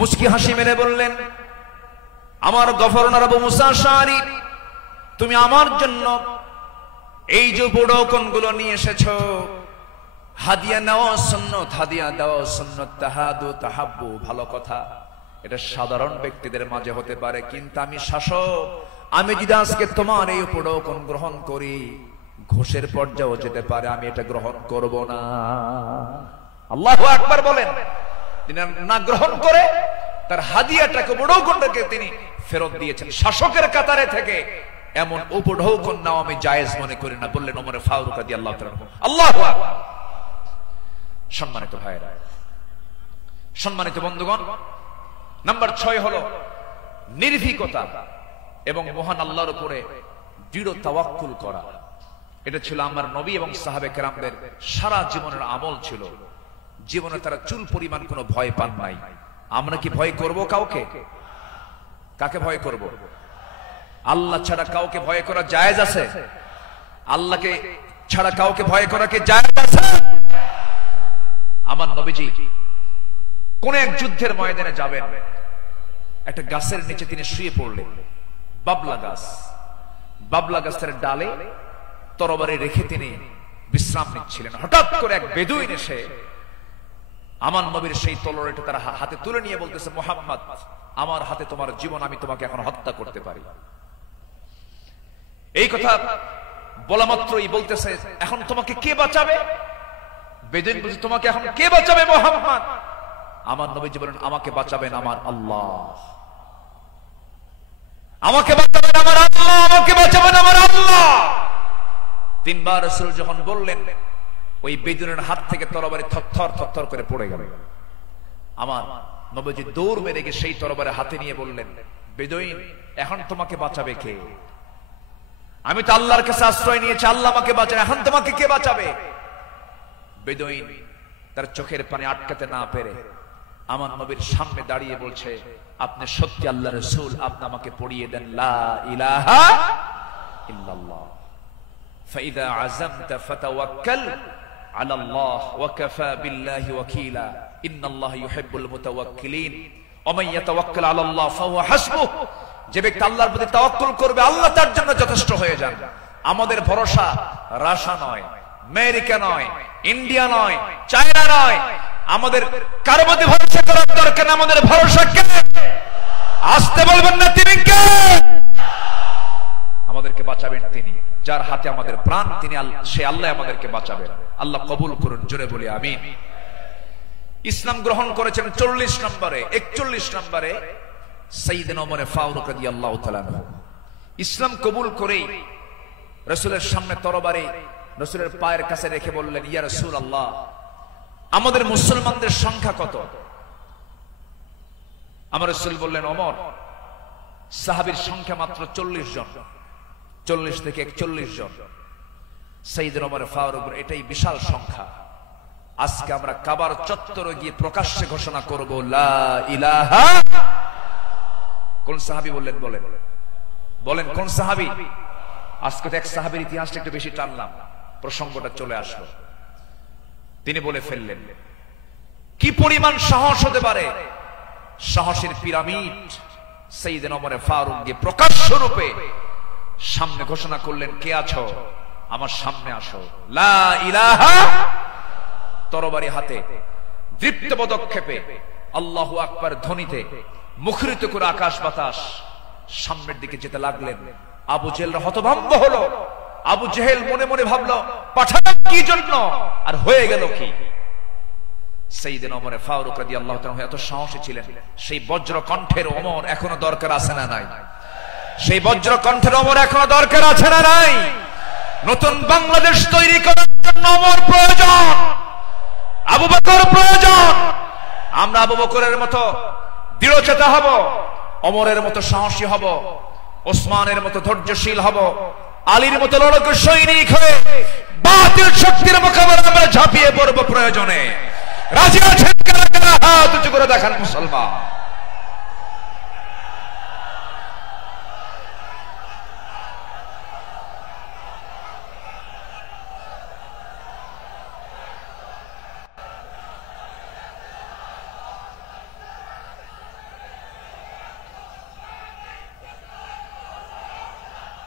মুস্কি হাসি মেরে বললেন, আমার গভর্নর আবু মুসা আশআরী, তুমি আমার জন্য এই যে উপঢৌকন গুলো নিয়ে এসেছো, হাদিয়া নেওয়া সুন্নাত, হাদিয়া দেওয়া সুন্নাত, তাহাদু তাহাব্বু ভালো কথা, এটা সাধারণ ব্যক্তিদের মাঝে হতে পারে, কিন্তু আমি শাসক, আমি যদি আজকে তোমার এই উপঢৌকন গ্রহণ করি ঘোষের পর্যায়েও যেতে পারে, আমি এটা গ্রহণ করব না। আল্লাহু আকবার বলেন। তিনি না গ্রহণ করে তার হাদিয়াটাকে উপঢৌকনটাকে তিনি ফেরত দিয়েছেন। শাসকের কাতারে থেকে এমন উপঢৌকন নাও আমি জায়েজ মনে করি না, বললেন ওমর ফারুক রাদিয়াল্লাহু তাআলা। আল্লাহু আকবার। সম্মানিত ভাইরা, সম্মানিত বন্ধুগণ, নাম্বার 6 হলো নির্ভীকতা এবং মহান আল্লাহর উপরে দৃঢ় তাওয়াক্কুল করা। এটা ছিল আমার নবী এবং সাহাবে কেরামদের সারা জীবনের আমল ছিল। জীবনে তারা চুল পরিমাণ কোনো ভয় পান নাই। আমরা কি ভয় করব কাউকে? কাকে ভয় করব? আল্লাহ ছাড়া কাউকে ভয় করা জায়েজ আছে? আল্লাহকে ছাড়া কাউকে ভয় করা কি জায়েজ আছে? আমার নবীজি কোন এক যুদ্ধের ময়দানে যাবেন, একটা গাছের নিচে তিনি শুয়ে পড়লেন। বাবলা গাছ, বাবলা গাছের ডালে তরবারি রেখে তিনি বিশ্রাম নিচ্ছিলেন। হঠাৎ করে এক বেদুইন এসে আমার নবীর সেই তলোয়ারটা তার হাতে তুলে নিয়ে বলতেছে, মুহাম্মদ, আমার হাতে তোমার জীবন, আমি তোমাকে এখন হত্যা করতে পারি। এই কথা বলা মাত্রই বলতেছে, এখন তোমাকে কে বাঁচাবে? বেদুইন বলছে, তোমাকে এখন কে বাঁচাবে মুহাম্মদ? আমার নবীজি বলেন, আমাকে বাঁচাবেন আমার আল্লাহ, আমাকে বাঁচাবেন আমার আল্লাহ, আমাকে বাঁচাবেন আমার আল্লাহ। 3 বার রাসূল যখন বললেন, ওই বেদুইনের হাত থেকে তরবারি থরথর থরথর করে পড়ে গেল। আমার নবীজি দৌড় মেরে গিয়ে সেই তরবারি হাতে নিয়ে বললেন, বেদুইন, এখন তোমাকে বাঁচাবে কে? আমি তো আল্লাহর কাছে আশ্রয় নিয়েছি, আল্লাহ আমাকে বাঁচান, এখন তোমাকে কে বাঁচাবে? বেদুইন তার চোখের পানি আটকাতে না পেরে আমার নবীর সামনে দাঁড়িয়ে বলছে, আপনি সত্যি আল্লাহর রাসূল, আপনি আমাকে পড়িয়ে দেন লা ইলাহা ইল্লাল্লাহ, ফাইদা আযামতা ফাতাওয়াক্কাল আলাল্লাহ ওয়া কাফা বিল্লাহি ওয়াকিলা ইন্নাল্লাহা ইউহিব্বুল মুতাওয়াক্কিলিন ওয়া মান ইয়াতাওয়াক্কাল আলাল্লাহ ফাহুয়া হাসবুহ। যে ব্যক্তি আল্লাহর প্রতি তাওয়াক্কুল করবে, আল্লাহ তার জন্য যথেষ্ট হয়ে যান। আমাদের ভরসা রাশিয়া নয়, আমেরিকা নয়, ইন্ডিয়া নয়, চায়না নয়, আমাদের কারো প্রতি ভরসা করার দরকার না। আমাদের ভরসা কে? আসতে বলবেন না, তিনি কে? আমাদেরকে বাঁচাবেন তিনি, যার হাতে আমাদের প্রাণ, তিনি সে আল্লাহ আমাদেরকে বাঁচাবেন। আল্লাহ কবুল করুন, জোরে বলি আমিন। ইসলাম গ্রহণ করেছেন 40 নম্বরে, 41 নম্বরে সাইয়েদনা ওমর ফারুক রাদিয়াল্লাহু তাআলা আনহু। ইসলাম কবুল করেই রাসূলের সামনে তরবারি রাসূলের পায়ের কাছে রেখে বললেন, ইয়া রাসূলুল্লাহ, আমাদের মুসলমানদের সংখ্যা কত? আমার রাসূল বললেন, ওমর, সাহাবীর সংখ্যা মাত্র 40 জন, 40 থেকে 41 জন। সাইয়েদনা ওমর ফারুক, এটাই বিশাল সংখ্যা। আজকে আমরা কাবার চত্বরে গিয়ে প্রকাশ্যে ঘোষণা করব লা ইলাহা। কোন সাহাবী বললেন? বলেন বলেন, কোন সাহাবী? আজকে তো এক সাহাবীর ইতিহাসটা একটু বেশি টানলাম, প্রসঙ্গটা চলে আসলো। তিনি বলে ফেললেন, কি পরিমাণ সাহস হতে পারে! সাহসের পিরামিড সাইয়েদনা ওমর ফারুক গিয়ে প্রকাশ্য রূপে সামনে ঘোষণা করলেন, কে আছো? আমার সামনে আসো, লা ইলাহা। তরবারি হাতে দীপ্ত পদক্ষেপে আল্লাহু আকবার ধ্বনিতে মুখরিত করে আকাশ বাতাস সামনের দিকে যেতে লাগলেন। আবু জেহেল হতভম্ব হলো। আবু জেহেল মনে মনে ভাবলো, পাঠালাম কি জন্য, আর হয়ে গেল কি? সাইয়েদনা ওমর ফারুক রাদিয়াল্লাহু তাআলা এত সাহসী ছিলেন, সেই বজ্র কণ্ঠের ওমর এখনো দরকার আছে না নাই? সেই বজ্র কণ্ঠের ওমর এখনো দরকার আছে না নাই? নতুন বাংলাদেশ তৈরি করার জন্য ওমর প্রয়োজন, আবু বকর প্রয়োজন। আমরা আবু বকরের মতো দৃঢ়চেতা হব, ওমরের মতো সাহসী হব, ওসমানের মতো ধৈর্যশীল হব, আলীর মতো লড়াকু সৈনিক হয়ে বাতিল শক্তির মোকাবেলায় আমরা ঝাঁপিয়ে পড়ব প্রয়োজনে। রাজি আছেন কারা কারা? হাত উঁচু করে দেখান মুসলমান।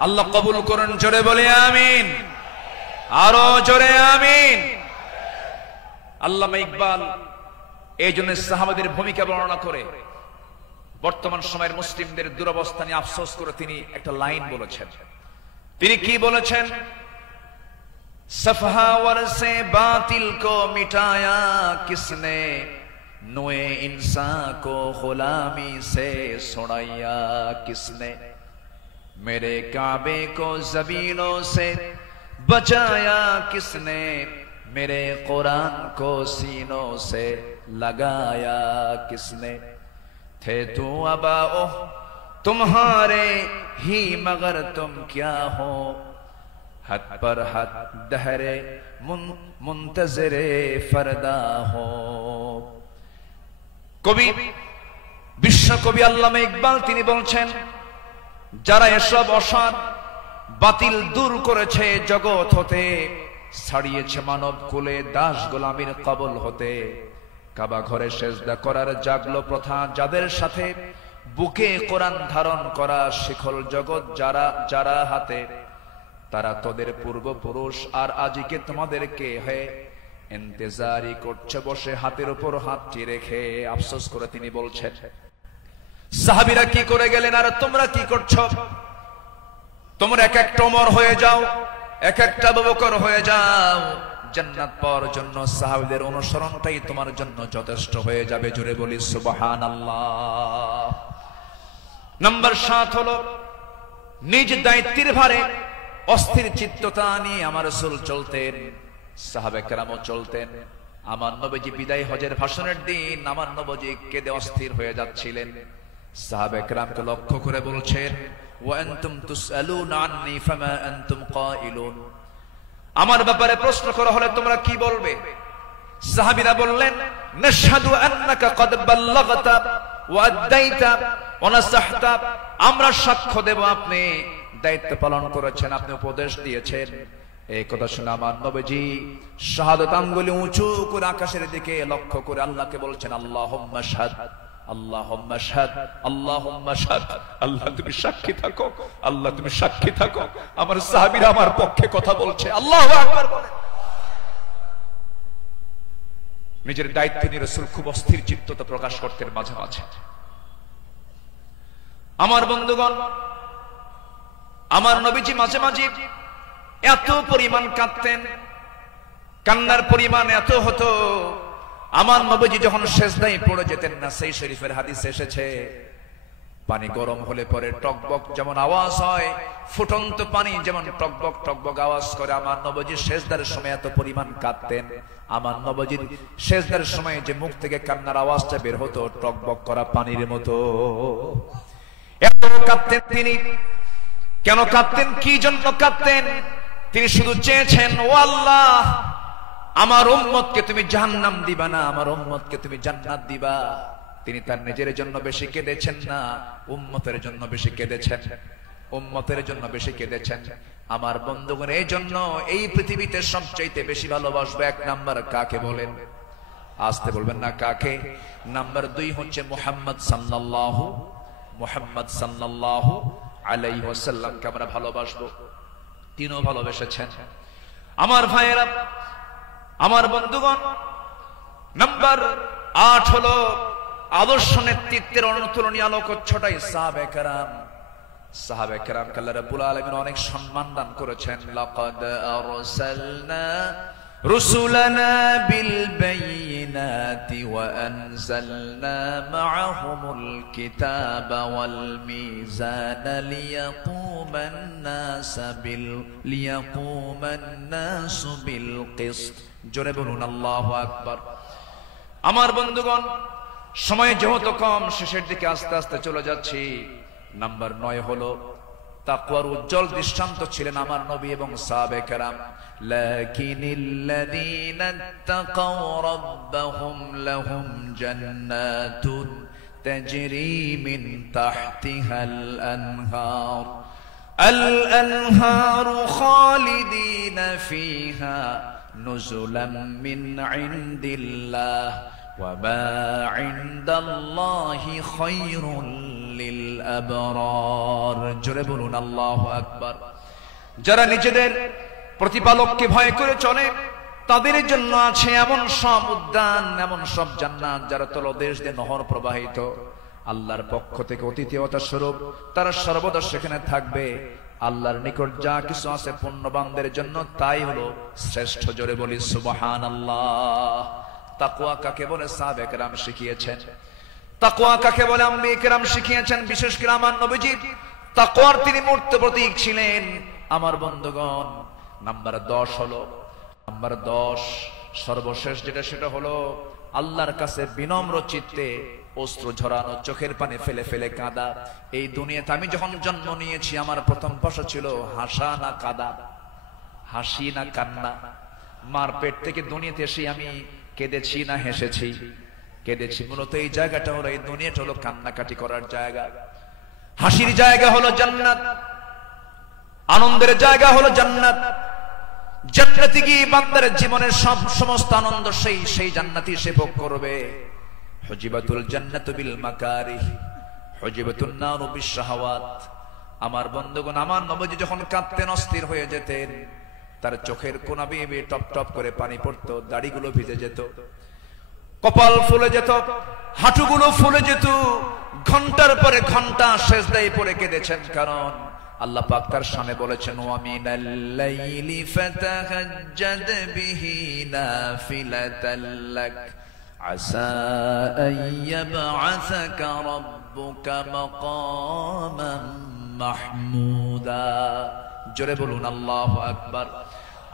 আল্লাহ কবুল করুন, জোরে বলে আমিন, আরো জোরে আমিন। আল্লামা ইকবাল এই জন্য সাহাবাদের ভূমিকা বর্ণনা করে বর্তমান সময়ের মুসলিমদের দুরবস্থা নিয়ে আফসোস করে তিনি একটা লাইন বলেছেন। তিনি কি বলেছেন? सफहावर से बातिल को मिटाया किसने, नोए इंसान को गुलामी से छुड़ाया किसने, मेरे काबे को जमीनों से बचाया किसने, मेरे कुरान को सीनों से लगाया किसने, थे तू अबाओ तुम्हारे ही मगर तुम क्या हो, हद पर हद दहरे मुंतजरे फरदा हो। কবি বিশ্বকবি আল্লামা ইকবাল তিনি বলছেন, যারা এসব অসার বাতিল দূর করেছে জগৎ হতে, ছাড়িয়েছে মানব কুলে দাস গোলামীর কবল হতে, কাবা ঘরে সেজদা করার জাগলো প্রথা যাদের সাথে, বুকে কোরআন ধারণ করা শিখল জগৎ যারা যারা হাতে, তারা তোদের পূর্বপুরুষ আর আজকে তোমাদেরকে হয়ে ইন্তজারি করছে বসে হাতের উপর হাতটি রেখে। আফসোস করে তিনি বলছেন, সাহাবীরা কি করে গেলেন আর তোমরা কি করছো? তোমরা এক একটা ওমর হয়ে যাও, এক একটা আবু বকর হয়ে যাও, জান্নাত পাওয়ার জন্য সাহাবীদের অনুসরণটাই তোমার জন্য যথেষ্ট হয়ে যাবে। জোরে বলি সুবহানাল্লাহ। নাম্বার 7 হলো নিজ দায়িত্বের ভারে অস্থির চিত্ততা নিয়ে আমার রাসূল চলতেন, সাহাবা কেরামও চলতেন। আমার নবীজি বিদায় হজের ভাষণের দিন আমার নবীজি কেঁদে অস্থির হয়ে যাচ্ছিলেন। সাহাবা কেরামকে লক্ষ্য করে বলছেন, ওয়া আনতুম তুসআলুনা আন্নী ফামা আনতুম কাইলুন, আমার ব্যাপারে প্রশ্ন করা হলে তোমরা কি বলবে? সাহাবীরা বললেন, নাশহাদু আন্নাকা কদ বাল্লাগতা ওয়া আদাইতা ওয়া নাসাহতা, আমরা সাক্ষ্য দেব আপনি দায়িত্ব পালন করেছেন, আপনি উপদেশ দিয়েছেন। এই কথা শুনে আমার নবীজি শাহাদাত আঙ্গুলি উঁচু করে আকাশের দিকে লক্ষ্য করে আল্লাহকে বলছেন, আল্লাহুম্মা শাহাদ, আল্লাহুম্মা শাহাদ, আল্লাহুম্মা শাহাদ, আল্লাহ তুমি সাক্ষী থাকো, আল্লাহ তুমি সাক্ষী থাকো, আমার সাহাবীরা আমার পক্ষে কথা বলছে। আল্লাহু আকবার বলে নিজের দায়িত্ব নিয়ে রাসূল খুব অস্থির চিত্ততা প্রকাশ করতেন মাঝে মাঝে। আমার বন্ধুগণ, আমার নবীজি মাঝে মাঝে এত পরিমাণ কাঁদতেন, কান্নার পরিমাণ এত হতো, আমার নবীজি যখন সেজদায় পড়ে যেতেন না, সেই শরীফের হাদিস এসেছে, পানি গরম হলে পরে টকবক যেমন আওয়াজ হয়, ফুটন্ত পানি যেমন টকবক টকবক আওয়াজ করে, আমার নবীজি সেজদার সময় এত পরিমাণ কাঁদতেন। আমার নবীজির সেজদার সময় যে মুখ থেকে কান্নার আওয়াজটা বের হতো টকবক করা পানির মতো। এত কাঁদতেন তিনি। কেন কাঁদতেন? কি জন্য কাঁদতেন? তিনি শুধু চেয়েছেন, ও আল্লাহ, আমার উম্মতকে তুমি জাহান্নাম দিবা না, আমার উম্মতকে তুমি জান্নাত দিবা। তিনি তার নিজের জন্য বেশি কেঁদেছেন না, উম্মতের জন্য বেশি কেঁদেছেন, উম্মতের জন্য বেশি কেঁদেছেন। আমার বন্ধুগণ, এই জন্য এই পৃথিবীতে সবচাইতে বেশি ভালোবাসবো 1 নাম্বার কাকে বলেন? আসতে বলবেন না কাকে? নাম্বার 2 হচ্ছে মুহাম্মদ সাল্লাল্লাহু আলাইহি ওয়াসাল্লামকে আমরা ভালোবাসবো। তিনিও ভালোবেসেছেন। আমার ভাইয়েরা, আমার বন্ধুগণ, নাম্বার 8 হলো আদর্শ নেতৃত্বের অনুতুলনীয় আলোকচ্ছটাই সাহাবায়ে কেরাম। সাহাবায়ে কেরামকে আল্লাহ রাব্বুল আলামিন অনেক সম্মান দান করেছেন। লাকাদ আরসালনা রুসুলানা বিল বায়িনাতি ওয়া আনজালনা মাআহুমুল কিতাবা ওয়াল মিজানা লিয়াকুমান নাসু বিল কিসত। জোরে বলুন আল্লাহু আকবার। আমার বন্ধুগণ, সময় যেহেতু কম, শেষের দিকে আস্তে আস্তে চলে যাচ্ছি। নাম্বার 9 হলো তাকওয়ার উজ্জ্বল দৃষ্টান্ত ছিলেন আমার নবী এবং সাহাবায়ে কেরাম। লাকিনিল্লাযীনা তাকাও রাব্বাহুম লাহুম জান্নাতুন তাজরি মিন তাহতিহাল আনহার আল-আনহারু খালিদিনা ফিহা নুজুলাম মিন ইনদিল্লাহ ওয়া মা ইনদাল্লাহি খায়রুল লিল আবরার। জোরে বলুন আল্লাহু আকবার। যারা নিজেদের প্রতিপালককে ভয় করে চলে, তাদের জন্য আছে এমন সব উদ্যান, এমন সব জান্নাত যারা তলদেশ দিয়ে নহর প্রবাহিত। আল্লাহর পক্ষ থেকে অতিথিয়তা স্বরূপ তারা সর্বদা সেখানে থাকবে। আল্লাহর নিকট যা কিছু আছে পুণ্যবানদের জন্য তাই হলো শ্রেষ্ঠ। জোরে বলি সুবহানাল্লাহ। তাকওয়া কাকে বলে সাহাবায়ে কেরাম শিখিয়েছেন, তাকওয়া কাকে বলে আম্বিয়ে কেরাম শিখিয়েছেন। বিশেষ করে আমার নবীজি তাকওয়ার তিনি মূর্ত প্রতীক ছিলেন। আমার বন্ধুগণ, নাম্বার 10 হলো, নাম্বার 10 সর্বশেষ যেটা, সেটা হলো আল্লাহর কাছে বিনম্র চিত্তে অশ্রু ঝরানো, চোখের পানি ফেলে ফেলে কাঁদা। এই দুনিয়াতে আমি যখন জন্ম নিয়েছি আমার প্রথম প্রশ্ন ছিল হাসা না কাঁদা, হাসি না কান্না। মার পেট থেকে দুনিয়াতে এসে আমি কেঁদেছি না হেসেছি? কেঁদেছি। মূলত এই জায়গাটা হলো, এই দুনিয়াটা হলো কান্নাকাটি করার জায়গা। হাসির জায়গা হলো জান্নাত, আনন্দের জায়গা হলো জান্নাত। জান্নাতে গিয়ে বান্দার জীবনের সমস্ত আনন্দ সেই জান্নাতি সে ভোগ করবে। হুজিবাতুল জান্নাতু বিল মাকারিহ, হুজিবাতুন নারু বিশ শাহাওয়াত। আমার বন্ধুগণ, আমার নবীজি যখন কাঁদতেন, অস্থির হয়ে যেতেন, তার চোখের কোনা বেয়ে বেয়ে টপ টপ করে পানি পড়তো, দাড়িগুলো ভিজে যেত, কপাল ফুলে যেত, হাঁটুগুলো ফুলে যেত। ঘন্টার পরে ঘন্টা সেজদায় পড়ে কেঁদেছেন। কারণ আল্লাহ পাক তার শানে বলেছেন, ওয়া মিনাল লাইলি ফাতাহাজ্জাদ বিহি নাফিলাতাল লাক আসা আন ইয়াবআসাকা রাব্বুকা মাকামান মাহমুদা। জোরে বলুন আল্লাহু আকবার।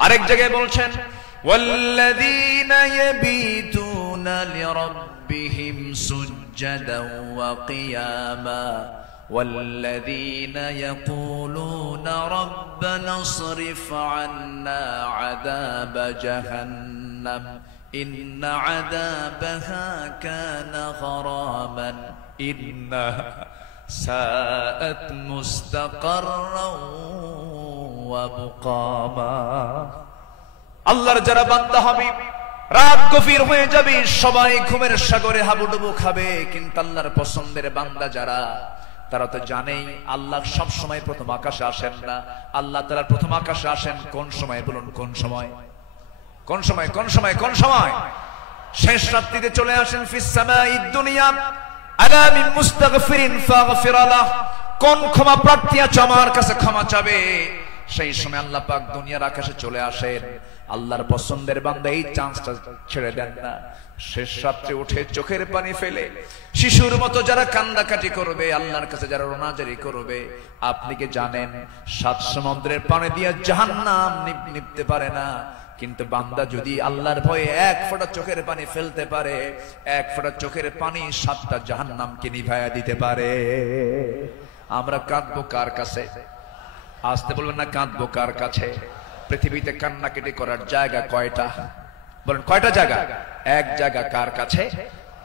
আরেক জায়গায় বলছেন, ওয়াল্লাযীনা ইয়াবিতুনা লিরাব্বিহিম সুজদান ওয়া কিয়ামা والذين يقولون ربنا اصرف عنا عذاب جهنم إن عذابها كان غراما إنها ساءت مستقرا ومقاما। আল্লাহর যারা বান্দা হবে, রাত গভীর হয়ে যাবে, সবাই ঘুমের সাগরে হাবুডুবু খাবে। কিন্তু আল্লাহর পছন্দের বান্দা যারা, তারা তো জানেই আল্লাহ সব সময় প্রথম আকাশে আসেন না। আল্লাহ তাআলা প্রথম আকাশে আসেন কোন সময়? বলুন কোন সময়? কোন সময়? কোন সময়? কোন সময়? শেষ রাত্রিতে চলে আসেন। ফিস সামাইদ দুনিয়া আলা মিন মুস্তাগফিরিন ফাগফির লাহ। কোন ক্ষমা প্রার্থী আছে আমার কাছে ক্ষমা চাবে, সেই সময় আল্লাহ পাক দুনিয়ার আকাশে চলে আসেন। আল্লাহর পছন্দের বান্দা এই চান্সটা ছেড়ে দেন না। শেষ রাত্রে উঠে চোখের পানি ফেলে শিশুর মতো যারা কান্নাকাটি করবে, আল্লাহর কাছে যারা রোনাজারি করবে, আপনি কি জানেন 7 সমুদ্রের পানি দিয়ে জাহান্নাম নিভতে পারে না। কিন্তু বান্দা যদি আল্লাহর ভয়ে 1 ফোঁটা চোখের পানি ফেলতে পারে, 1 ফোঁটা চোখের পানি 7টা জাহান্নামকে নিভায়া দিতে পারে। আমরা কাঁদবো কার কাছে? আসতে বলবেন না, কাঁদবো কার কাছে? পৃথিবীতে কান্নাকাটি করার জায়গা কয়টা? বলেন কয়টা জায়গা? এক জায়গা। কার কাছে?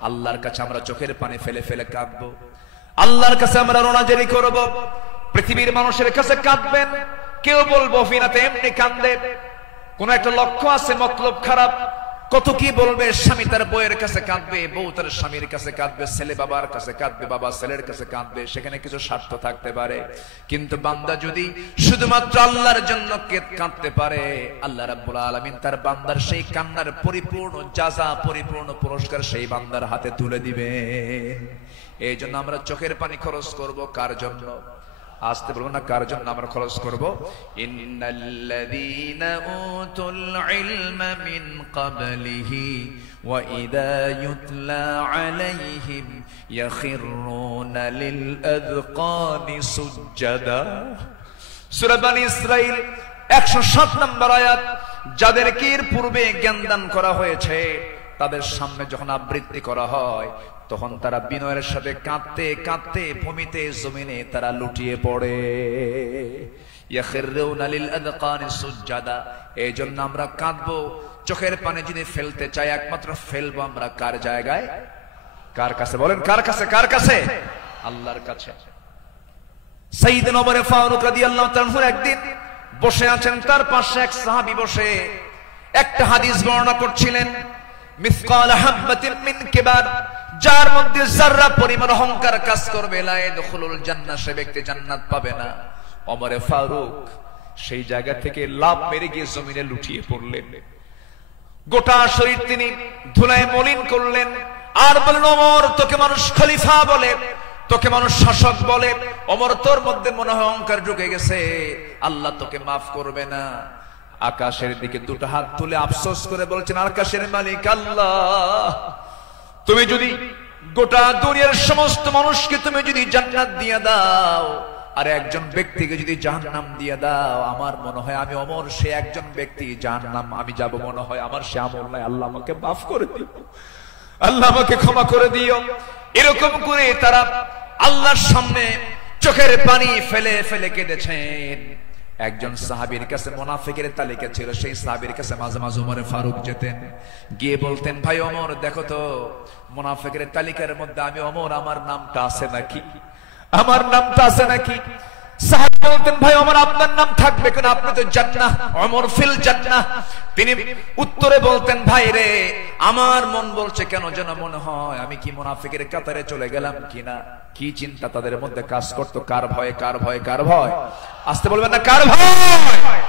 আল্লাহর কাছে আমরা চোখের পানি ফেলে ফেলে কাঁদবো, আল্লাহর কাছে আমরা রোনাজারি করব। পৃথিবীর মানুষের কাছে কাঁদবেন, কেউ বলবো ফিনাতে এমনি কান্দে, কোন একটা লক্ষ্য আছে, মতলব খারাপ। কত কি বলবে। স্বামী তার বউয়ের কাছে কাঁদবে, বউ তার স্বামীর কাছে কাঁদবে, ছেলে বাবার কাছে কাঁদবে, বাবা ছেলের কাছে কাঁদবে। সেখানে কিছু স্বার্থ থাকতে পারে। কিন্তু বান্দা যদি শুধুমাত্র আল্লাহর জন্য কাঁদতে পারে, আল্লাহ রাব্বুল আলামিন তার বান্দার সেই কান্নার পরিপূর্ণ জাযা, পরিপূর্ণ পুরস্কার সেই বান্দার হাতে তুলে দিবে। এই জন্য আমরা চোখের পানি খরচ করব কার জন্য? আসতে বলবো না, কার জন্য আমরা খরচ করব? ইন্নাল্লাযীনা উতুল ইলমা মিন ক্বাবলিহি ওয়া ইযা ইউতলা আলাইহিম ইয়াখিরুনা লিল আযকানি সুজদা। সূরা বনী ইসরাঈল 107 নম্বর আয়াত। যাদেরকে এর পূর্বে জ্ঞান দান করা হয়েছে, তাদের সামনে যখন আবৃত্তি করা হয়, তখন তারা বিনয়ের সাথে কাঁদতে কাঁদতে ভূমিতে জমিনে তারা লুটিয়ে পড়ে। ইয়াখিরুনা লিল আযকানি সুজদা। এই জন্য আমরা কাঁদবো। চোখের পানি যদি ফেলতে চাই, একমাত্র ফেলবো আমরা কার জায়গায়? কার কাছে? বলেন কার কাছে? কার কাছে? আল্লাহর কাছে। সাইয়েদনা ওমর ফারুক রাদিয়াল্লাহু তাআলা একদিন বসে আছেন, তার পাশে এক সাহাবী বসে একটা হাদিস বর্ণনা করছিলেন। মিসকাল হাববাতিন মিন কিবার, যার মধ্যে যাররা পরিমাণ অহংকার কাজ করবে, লা ইয়াদখুলুল জান্নাহ, সে ব্যক্তি জান্নাত পাবে না। ওমর ফারুক সেই জায়গা থেকে লাফ মেরে গিয়ে জমিনে লুটিয়ে পড়লেন। গোটা শরীর তিনি ধুলায় মলিন করলেন আর বললেন, ওমর তোকে মানুষ খলিফা বলে, তোকে মানুষ শাসক বলে, ওমর তোর মধ্যে মনে হয় অহংকার ঢুকে গেছে, আল্লাহ তোকে মাফ করবে না। আকাশের দিকে দুটো হাত তুলে আফসোস করে বলছেন, আকাশের মালিক আল্লাহ, তুমি যদি গোটা দুনিয়ার সমস্ত মানুষকে তুমি যদি জান্নাত দিয়ে দাও আর একজন ব্যক্তিকে যদি জাহান্নাম দিয়ে দাও, আমার মনে হয় আমি ওমর সে একজন ব্যক্তি, জাহান্নাম আমি যাব মনে হয় আমার সে আমল নাই, আল্লাহ আমাকে মাফ করে দিও, আল্লাহ আমাকে ক্ষমা করে দিও। এরকম করে তারা আল্লাহর সামনে চোখের পানি ফেলে ফেলে কেঁদেছেন। একজন সাহাবীর কাছে মুনাফিকের তালিকা ছিল, সেই সাহাবীর কাছে মাঝে মাঝে ওমর ফারুক যেতেন, গিয়ে বলতেন, ভাই ওমর দেখো তো মুনাফিকের তালিকার মধ্যে আমি ওমর আমার নামটা আছে নাকি, আমার নামটা আছে নাকি? সাহাবী বলতেন, ভাই ওমর আপনার নাম থাকবে কেন, আপনি তো জান্নাহ, ওমর ফিল জান্নাহ। তিনি উত্তরে বলতেন, ভাই রে আমার মন বলছে কেন যেন মনে হয় আমি কি মুনাফিকের কাতারে চলে গেলাম কিনা। কি চিন্তা তাদের মধ্যে কাজ করতো, কার ভয় কার ভয় কার ভয়, আসতে বলবেন না কার ভয়।